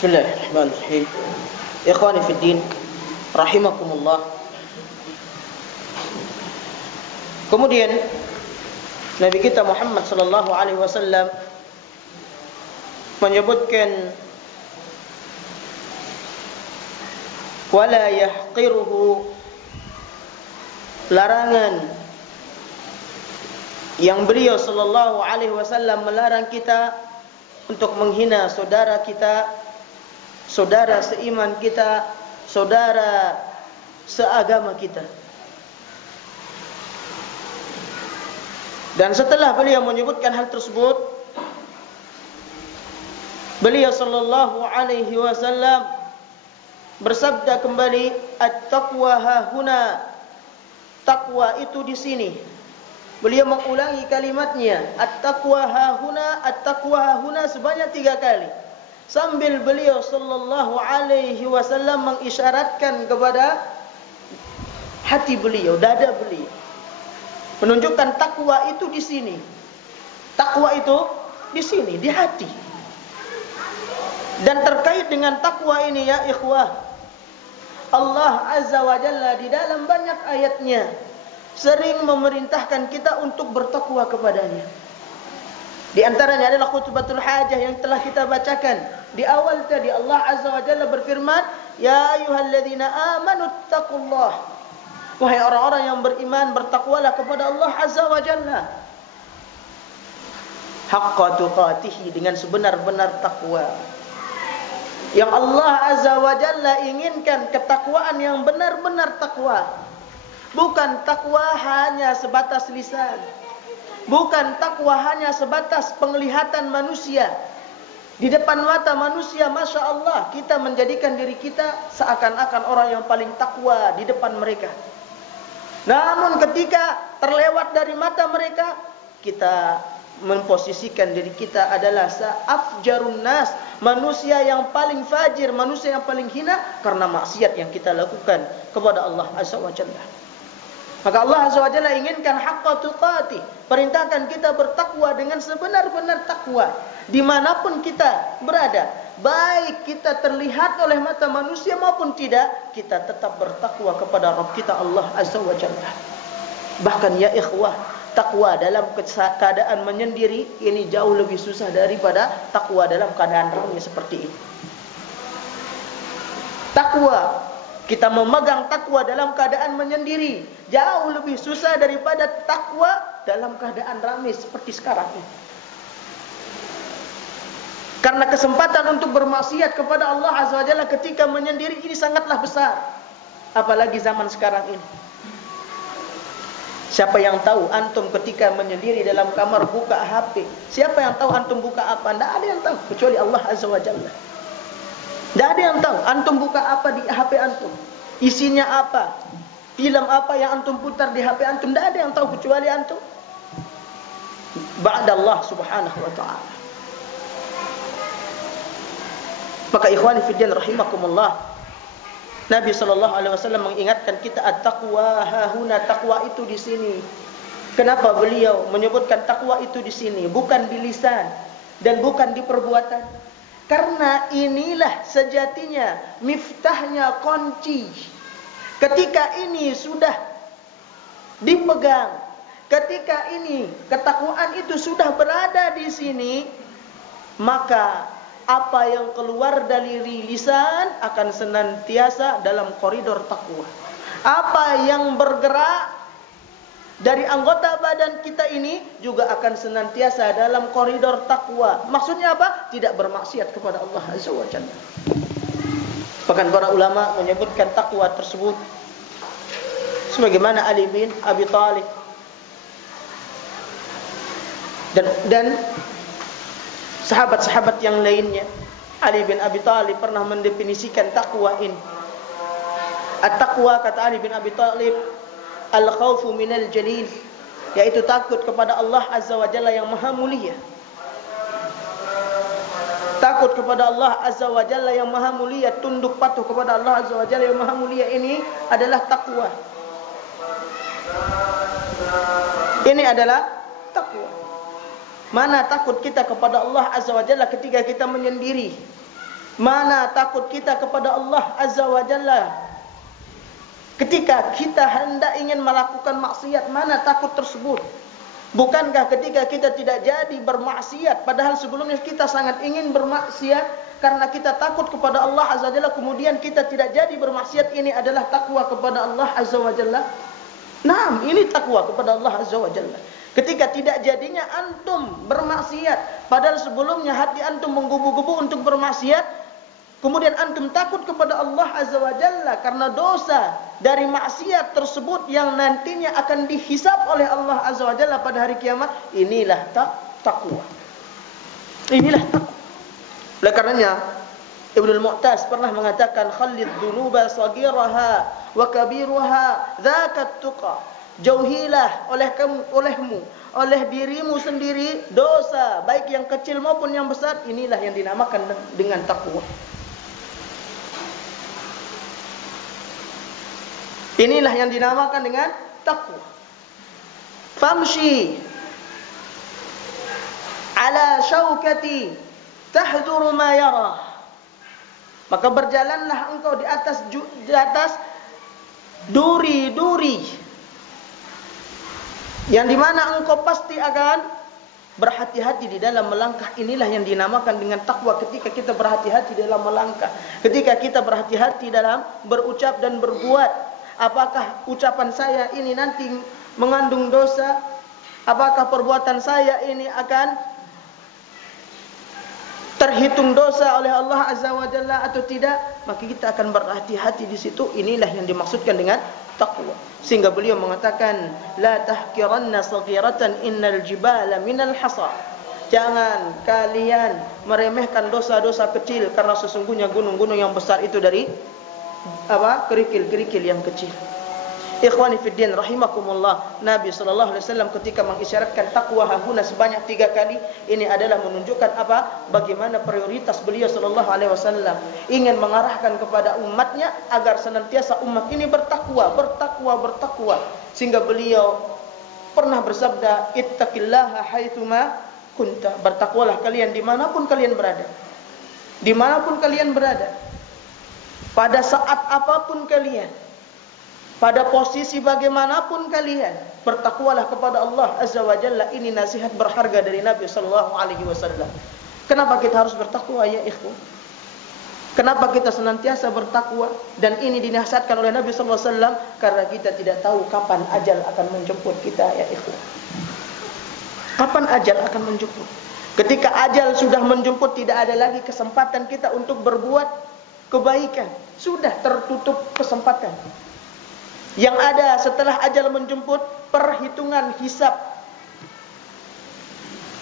Bismillahirrahmanirrahim. Ikhwani fi din, rahimakumullah. Kemudian Nabi kita Muhammad sallallahu alaihi wasallam menyebutkan wala yahqiruhu, larangan yang beliau sallallahu alaihi wasallam melarang kita untuk menghina saudara kita, saudara seiman kita, saudara seagama kita. Dan setelah beliau menyebutkan hal tersebut, beliau sallallahu alaihi wasallam bersabda kembali, at-taqwa hahuna, takwa itu di sini. Beliau mengulangi kalimatnya, at-taqwa hahuna, at-taqwa hahuna sebanyak 3 kali. Sambil beliau sallallahu alaihi wasallam mengisyaratkan kepada hati beliau, dada beliau, menunjukkan takwa itu di sini. Takwa itu di sini, di hati. Dan terkait dengan takwa ini ya ikhwah, Allah Azza wa Jalla di dalam banyak ayatnya sering memerintahkan kita untuk bertakwa kepadanya. Di antaranya adalah khutbatul hajah yang telah kita bacakan. Di awal tadi Allah Azza wa Jalla berfirman, ya ayyuhalladzina amanu taqullah. Wahai orang-orang yang beriman, bertakwalah kepada Allah Azza wa Jalla haqqa tuqatih, dengan sebenar-benar takwa. Yang Allah Azza wa Jalla inginkan ketakwaan yang benar-benar takwa. Bukan takwa hanya sebatas lisan. Bukan takwa hanya sebatas penglihatan manusia. Di depan mata manusia, Masya Allah, kita menjadikan diri kita seakan-akan orang yang paling takwa di depan mereka. Namun ketika terlewat dari mata mereka, kita memposisikan diri kita adalah afjarun nas, manusia yang paling fajir, manusia yang paling hina karena maksiat yang kita lakukan kepada Allah Azza wa Jalla. Maka Allah Azza wa Jalla inginkan haqqa tuqatih, perintahkan kita bertakwa dengan sebenar-benar takwa dimanapun kita berada, baik kita terlihat oleh mata manusia maupun tidak, kita tetap bertakwa kepada Rabb kita Allah Azza wa Jalla. Bahkan ya ikhwah, takwa dalam keadaan menyendiri ini jauh lebih susah daripada takwa dalam keadaan ramai seperti ini. Takwa, kita memegang takwa dalam keadaan menyendiri jauh lebih susah daripada takwa dalam keadaan ramai seperti sekarang ini. Karena kesempatan untuk bermaksiat kepada Allah Azza wa Jalla ketika menyendiri ini sangatlah besar. Apalagi zaman sekarang ini. Siapa yang tahu antum ketika menyendiri dalam kamar buka HP? Siapa yang tahu antum buka apa? Tidak ada yang tahu kecuali Allah Azza wa Jalla. Tidak ada yang tahu antum buka apa di HP antum, isinya apa, film apa yang antum putar di HP antum. Tidak ada yang tahu kecuali antum. Ba'da Allah subhanahu wa ta'ala. Maka ikhwani fiddin rahimakumullah, Nabi SAW mengingatkan kita at-taqwa hahuna, takwa itu di sini. Kenapa beliau menyebutkan takwa itu di sini, bukan di lisan dan bukan di perbuatan? Karena inilah sejatinya miftahnya, kunci. Ketika ini sudah dipegang, ketika ini ketakwaan itu sudah berada di sini, maka apa yang keluar dari lisan akan senantiasa dalam koridor takwa. Apa yang bergerak dari anggota badan kita ini juga akan senantiasa dalam koridor takwa. Maksudnya apa? Tidak bermaksiat kepada Allah Azza wa Jalla. Bahkan para ulama menyebutkan takwa tersebut sebagaimana Ali bin Abi Thalib dan sahabat-sahabat yang lainnya. Ali bin Abi Thalib pernah mendefinisikan takwa ini. At-taqwa, kata Ali bin Abi Thalib, al-khawfu minal jalil, yaitu takut kepada Allah Azza wa Jalla yang maha mulia. Takut kepada Allah Azza wa Jalla yang maha mulia, tunduk patuh kepada Allah Azza wa Jalla yang maha mulia, ini adalah takwa. Ini adalah takwa. Mana takut kita kepada Allah Azza wa Jalla ketika kita menyendiri? Mana takut kita kepada Allah Azza wa Jalla ketika kita hendak ingin melakukan maksiat? Mana takut tersebut? Bukankah ketika kita tidak jadi bermaksiat, padahal sebelumnya kita sangat ingin bermaksiat, karena kita takut kepada Allah Azza wa Jalla, kemudian kita tidak jadi bermaksiat, ini adalah takwa kepada Allah Azza wa Jalla? Nah, ini takwa kepada Allah Azza wa Jalla. Ketika tidak jadinya antum bermaksiat, padahal sebelumnya hati antum menggebu-gebu untuk bermaksiat, kemudian antum takut kepada Allah Azza wa Jalla karena dosa dari maksiat tersebut yang nantinya akan dihisab oleh Allah Azza wa Jalla pada hari kiamat. Inilah takwa. Inilah takwa. Oleh karenanya Ibnul Mu'taz pernah mengatakan, khallid dunuba sagiraha wa kabiraha dzakat tuqa. Jauhilah olehmu, oleh dirimu sendiri dosa, baik yang kecil maupun yang besar. Inilah yang dinamakan dengan takwa. Inilah yang dinamakan dengan takwa. Famshi ala syaukati tahduru ma yara. Maka berjalanlah engkau di atas duri-duri yang dimana engkau pasti akan berhati-hati di dalam melangkah. Inilah yang dinamakan dengan takwa. Ketika kita berhati-hati dalam melangkah, ketika kita berhati-hati dalam berucap dan berbuat, apakah ucapan saya ini nanti mengandung dosa? Apakah perbuatan saya ini akan terhitung dosa oleh Allah Azza wa Jalla atau tidak? Maka kita akan berhati-hati di situ. Inilah yang dimaksudkan dengan taqwa. Sehingga beliau mengatakan, la tahkiranna saghiratan innal jibala minal hasa. Jangan kalian meremehkan dosa-dosa kecil, karena sesungguhnya gunung-gunung yang besar itu dari kerikil-kerikil yang kecil. Ikhwani fid din rahimakumullah, Nabi sallallahu alaihi wasallam ketika mengisyaratkan takwa hahuna sebanyak 3 kali, ini adalah menunjukkan bagaimana prioritas beliau sallallahu alaihi wasallam ingin mengarahkan kepada umatnya agar senantiasa umat ini bertakwa. Sehingga beliau pernah bersabda, ittaqillaha haitsuma kunta. Bertakwalah kalian dimanapun kalian berada. Dimanapun kalian berada. Pada saat apapun kalian, pada posisi bagaimanapun kalian, bertakwalah kepada Allah Azza wa Jalla. Ini nasihat berharga dari Nabi sallallahu alaihi wasallam. Kenapa kita harus bertakwa ya ikhwan? Kenapa kita senantiasa bertakwa? Dan ini dinasihatkan oleh Nabi sallallahu alaihi wasallam karena kita tidak tahu kapan ajal akan menjemput kita ya ikhwan. Kapan ajal akan menjemput? Ketika ajal sudah menjemput, tidak ada lagi kesempatan kita untuk berbuat kebaikan. Sudah tertutup kesempatan. Yang ada setelah ajal menjemput, perhitungan hisab.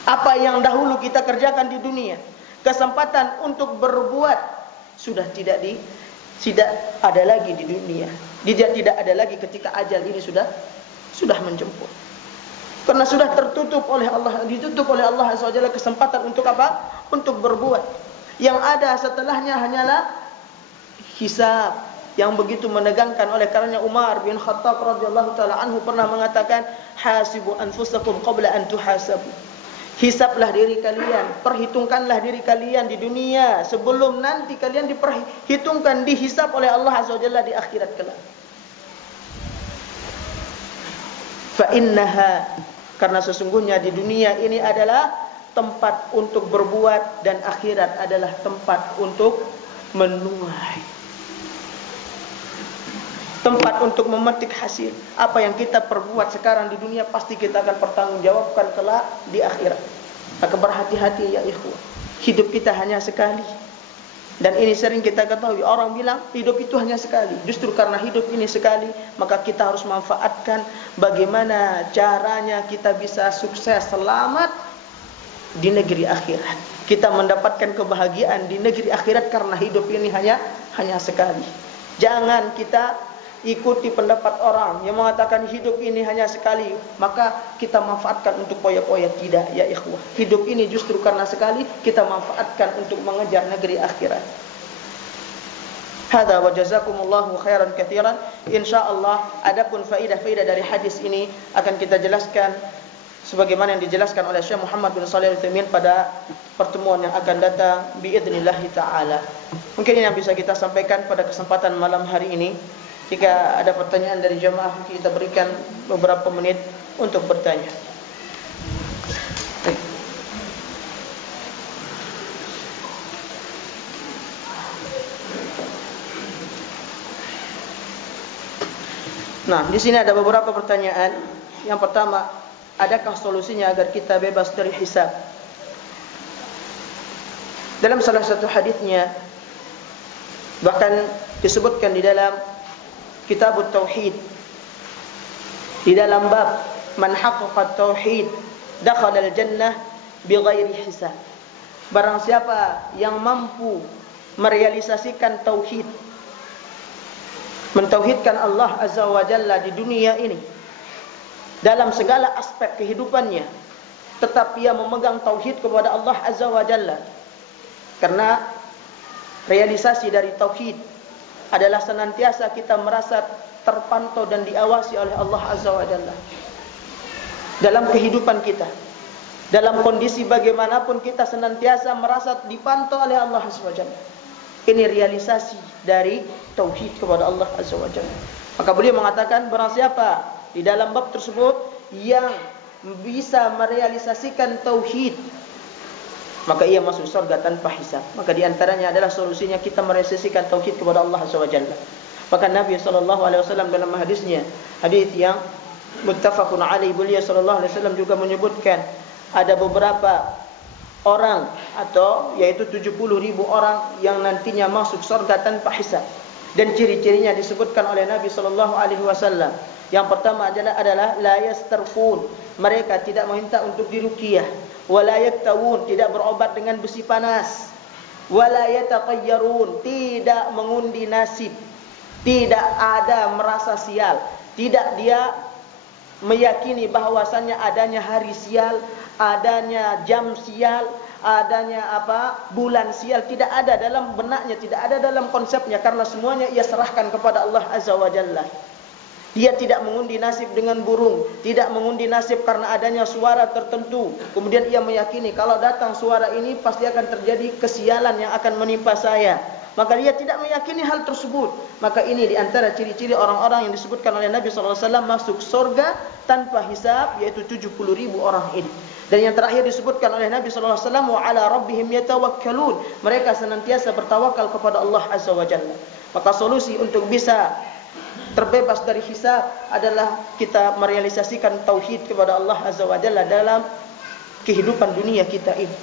Apa yang dahulu kita kerjakan di dunia, kesempatan untuk berbuat sudah tidak ada lagi di dunia. Tidak ada lagi ketika ajal ini sudah menjemput. Karena sudah tertutup oleh Allah, ditutup oleh Allah Azza wa Jalla kesempatan untuk apa? Untuk berbuat. Yang ada setelahnya hanyalah hisab yang begitu menegangkan. Oleh karenanya Umar bin Khattab radhiyallahu taala anhu pernah mengatakan, hasibu anfusakum qabla an tuhasabu. Hisablah diri kalian, perhitungkanlah diri kalian di dunia sebelum nanti kalian diperhitungkan, dihisab oleh Allah Azza wa Jalla di akhirat kelak. Fa innaha, karena sesungguhnya di dunia ini adalah tempat untuk berbuat dan akhirat adalah tempat untuk menuai. Tempat untuk memetik hasil. Apa yang kita perbuat sekarang di dunia pasti kita akan pertanggungjawabkan kelak di akhirat. Maka berhati-hati ya ikhwan. Hidup kita hanya sekali. Dan ini sering kita ketahui, orang bilang hidup itu hanya sekali. Justru karena hidup ini sekali, maka kita harus manfaatkan bagaimana caranya kita bisa sukses, selamat di negeri akhirat. Kita mendapatkan kebahagiaan di negeri akhirat karena hidup ini hanya sekali. Jangan kita ikuti pendapat orang yang mengatakan hidup ini hanya sekali, maka kita manfaatkan untuk poya-poya. Tidak ya ikhwah. Hidup ini justru karena sekali, kita manfaatkan untuk mengejar negeri akhirat. Hadza wa jazakumullahu khairan katsiran. Insyaallah adapun faidah-faidah dari hadis ini akan kita jelaskan sebagaimana yang dijelaskan oleh Syekh Muhammad bin Shalih Al-Utsaimin pada pertemuan yang akan datang biidznillah taala. Mungkin ini yang bisa kita sampaikan pada kesempatan malam hari ini. Jika ada pertanyaan dari jemaah, kita berikan beberapa menit untuk bertanya. Nah, di sini ada beberapa pertanyaan. Yang pertama, adakah solusinya agar kita bebas dari hisab? Dalam salah satu hadisnya bahkan disebutkan di dalam Kitab Tauhid, di dalam bab man haqqaqa tauhid dakhala al-jannah bighairi hisab. Barang siapa yang mampu merealisasikan tauhid, mentauhidkan Allah Azza wa Jalla di dunia ini dalam segala aspek kehidupannya, tetap ia memegang tauhid kepada Allah Azza wa Jalla. Karena realisasi dari tauhid adalah senantiasa kita merasa terpantau dan diawasi oleh Allah Azza wa Jalla dalam kehidupan kita. Dalam kondisi bagaimanapun kita senantiasa merasa dipantau oleh Allah Azza wa Jalla. Ini realisasi dari tauhid kepada Allah Azza wa Jalla. Maka beliau mengatakan, barang siapa di dalam bab tersebut yang bisa merealisasikan tauhid, maka ia masuk surga tanpa hisab. Maka diantaranya adalah solusinya kita merealisasikan tauhid kepada Allah Subhanahu wa Ta'ala. Bahkan Nabi SAW dalam hadisnya, hadis yang muttafaqun alaih, beliau SAW juga menyebutkan ada beberapa orang, atau yaitu 70.000 orang yang nantinya masuk surga tanpa hisab. Dan ciri-cirinya disebutkan oleh Nabi SAW. Yang pertama adalah la yastarqun, mereka tidak meminta untuk diruqyah, wala yaktawun, tidak berobat dengan besi panas, wala yataqayyarun, tidak mengundi nasib, tidak ada merasa sial, tidak dia meyakini bahwasannya adanya hari sial, adanya jam sial, adanya bulan sial, tidak ada dalam benaknya, tidak ada dalam konsepnya, karena semuanya ia serahkan kepada Allah Azza wa Jalla. Dia tidak mengundi nasib dengan burung, tidak mengundi nasib karena adanya suara tertentu. Kemudian ia meyakini kalau datang suara ini pasti akan terjadi kesialan yang akan menimpa saya. Maka dia tidak meyakini hal tersebut. Maka ini diantara ciri-ciri orang-orang yang disebutkan oleh Nabi SAW masuk surga tanpa hisab, yaitu 70.000 orang ini. Dan yang terakhir disebutkan oleh Nabi SAW, wa ala rabbihim yatawakkalun, mereka senantiasa bertawakal kepada Allah Azza wa Jalla. Maka solusi untuk bisa terbebas dari hisab adalah kita merealisasikan tauhid kepada Allah Azza wa Jalla dalam kehidupan dunia kita ini.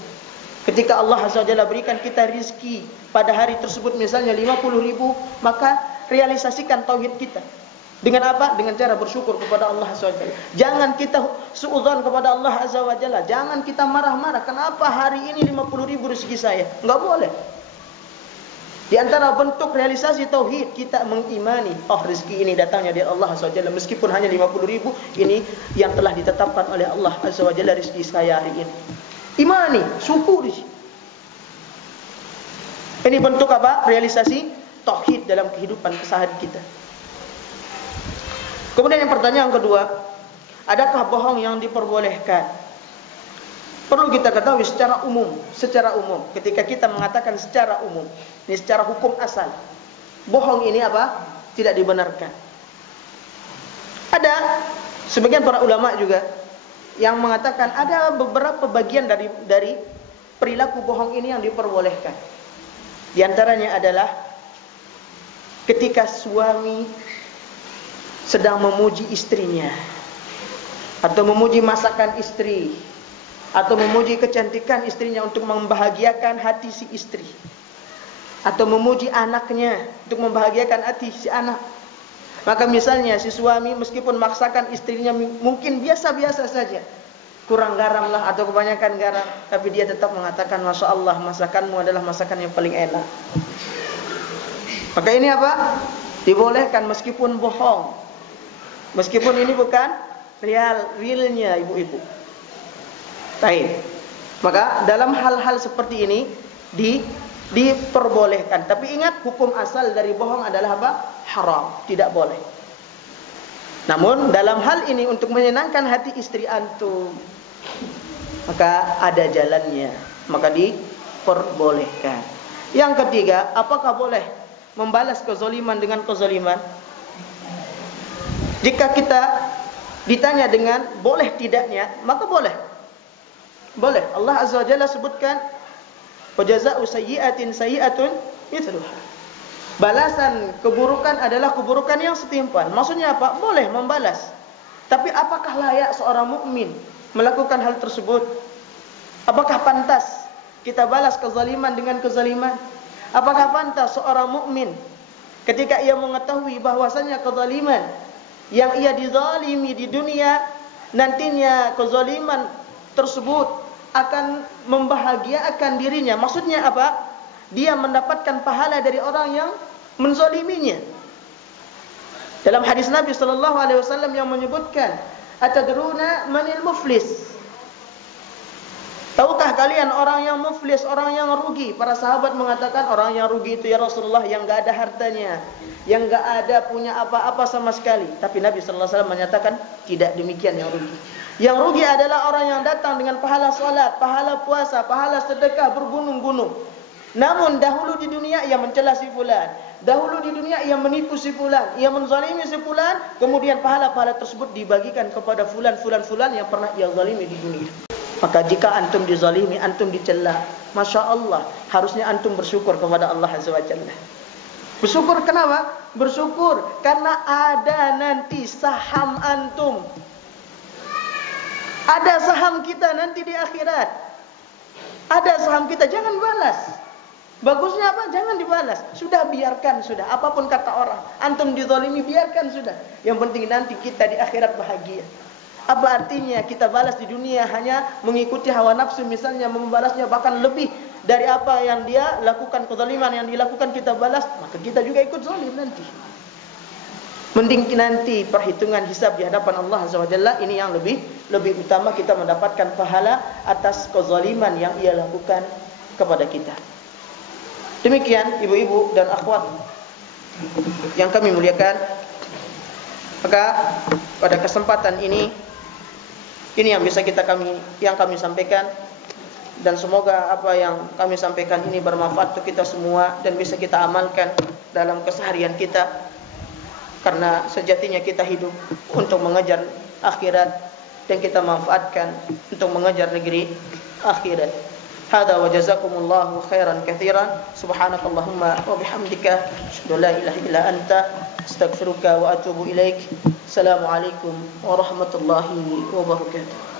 Ketika Allah Azza wa Jalla berikan kita rizki pada hari tersebut misalnya 50.000, maka realisasikan tauhid kita. Dengan apa? Dengan cara bersyukur kepada Allah Azza wa Jalla. Jangan kita suudzon kepada Allah Azza wa Jalla. Jangan kita marah-marah. Kenapa hari ini 50.000 rezeki saya? Enggak boleh. Di antara bentuk realisasi tauhid, kita mengimani, oh rezeki ini datangnya dari Allah Azza wa Jalla, meskipun hanya 50.000, ini yang telah ditetapkan oleh Allah Azza wa Jalla rezeki saya hari ini. Imani, syukur. Ini bentuk apa? Realisasi tauhid dalam kehidupan keseharian kita. Kemudian yang pertanyaan kedua, adakah bohong yang diperbolehkan? Perlu kita ketahui secara umum, ketika kita mengatakan secara umum, ini secara hukum asal, bohong ini apa? Tidak dibenarkan. Ada sebagian para ulama juga yang mengatakan ada beberapa bagian dari perilaku bohong ini yang diperbolehkan. Di antaranya adalah ketika suami sedang memuji istrinya, atau memuji masakan istri, atau memuji kecantikan istrinya untuk membahagiakan hati si istri, atau memuji anaknya untuk membahagiakan hati si anak. Maka misalnya si suami meskipun maksakan istrinya mungkin biasa-biasa saja, kurang garam lah atau kebanyakan garam, tapi dia tetap mengatakan, Masya Allah, masakanmu adalah masakan yang paling enak. Maka ini apa? Dibolehkan meskipun bohong, meskipun ini bukan realnya ibu-ibu. Baik. Maka dalam hal-hal seperti ini diperbolehkan. Tapi ingat, hukum asal dari bohong adalah apa? Haram, tidak boleh. Namun dalam hal ini untuk menyenangkan hati istri antum, maka ada jalannya, maka diperbolehkan. Yang ketiga, apakah boleh membalas kezaliman dengan kezaliman? Jika kita ditanya dengan boleh tidaknya, maka boleh. Boleh. Allah Azza wa Jalla sebutkan, wa jazaa'u sayyi'atin sayyi'atun mithluha. Balasan keburukan adalah keburukan yang setimpal. Maksudnya apa? Boleh membalas. Tapi apakah layak seorang mukmin melakukan hal tersebut? Apakah pantas kita balas kezaliman dengan kezaliman? Apakah pantas seorang mukmin ketika ia mengetahui bahwasanya kezaliman yang ia dizalimi di dunia, nantinya kezaliman tersebut akan membahagiakan dirinya? Maksudnya apa? Dia mendapatkan pahala dari orang yang menzaliminya. Dalam hadis Nabi SAW yang menyebutkan, atadruna manil muflis? Tahukah kalian orang yang muflis, orang yang rugi? Para sahabat mengatakan, orang yang rugi itu ya Rasulullah yang enggak ada hartanya, yang enggak ada punya apa-apa sama sekali. Tapi Nabi SAW menyatakan, tidak demikian yang rugi. Yang rugi adalah orang yang datang dengan pahala salat, pahala puasa, pahala sedekah bergunung-gunung. Namun dahulu di dunia ia mencela si fulan, dahulu di dunia ia menipu si fulan, ia menzalimi si fulan, kemudian pahala-pahala tersebut dibagikan kepada fulan yang pernah ia zalimi di dunia. Maka jika antum dizalimi, antum dicela, Masya Allah, harusnya antum bersyukur kepada Allah Azza wa Jalla. Bersyukur kenapa? bersyukur karena ada nanti saham antum. Ada saham kita nanti di akhirat. Ada saham kita, jangan balas. Bagusnya apa? Jangan dibalas. Sudah, biarkan sudah. Apapun kata orang, antum dizalimi, biarkan sudah. Yang penting nanti kita di akhirat bahagia. Apa artinya kita balas di dunia hanya mengikuti hawa nafsu, misalnya membalasnya bahkan lebih dari apa yang dia lakukan, kezaliman yang dilakukan kita balas, maka kita juga ikut zalim nanti. Mending nanti perhitungan hisab di hadapan Allah Azza wa Jalla, ini yang lebih utama, kita mendapatkan pahala atas kezaliman yang ia lakukan kepada kita. Demikian ibu-ibu dan akhwat yang kami muliakan, maka pada kesempatan ini yang bisa kami sampaikan, dan semoga apa yang kami sampaikan ini bermanfaat untuk kita semua dan bisa kita amalkan dalam keseharian kita, karena sejatinya kita hidup untuk mengejar akhirat dan kita manfaatkan untuk mengejar negeri akhirat. Hada wa jazakumullahu khairan katsiran. Subhanakallahumma wa bihamdika asyhadu an la ilaha illa anta astaghfiruka wa atubu ilaik. Assalamualaikum warahmatullahi wabarakatuh.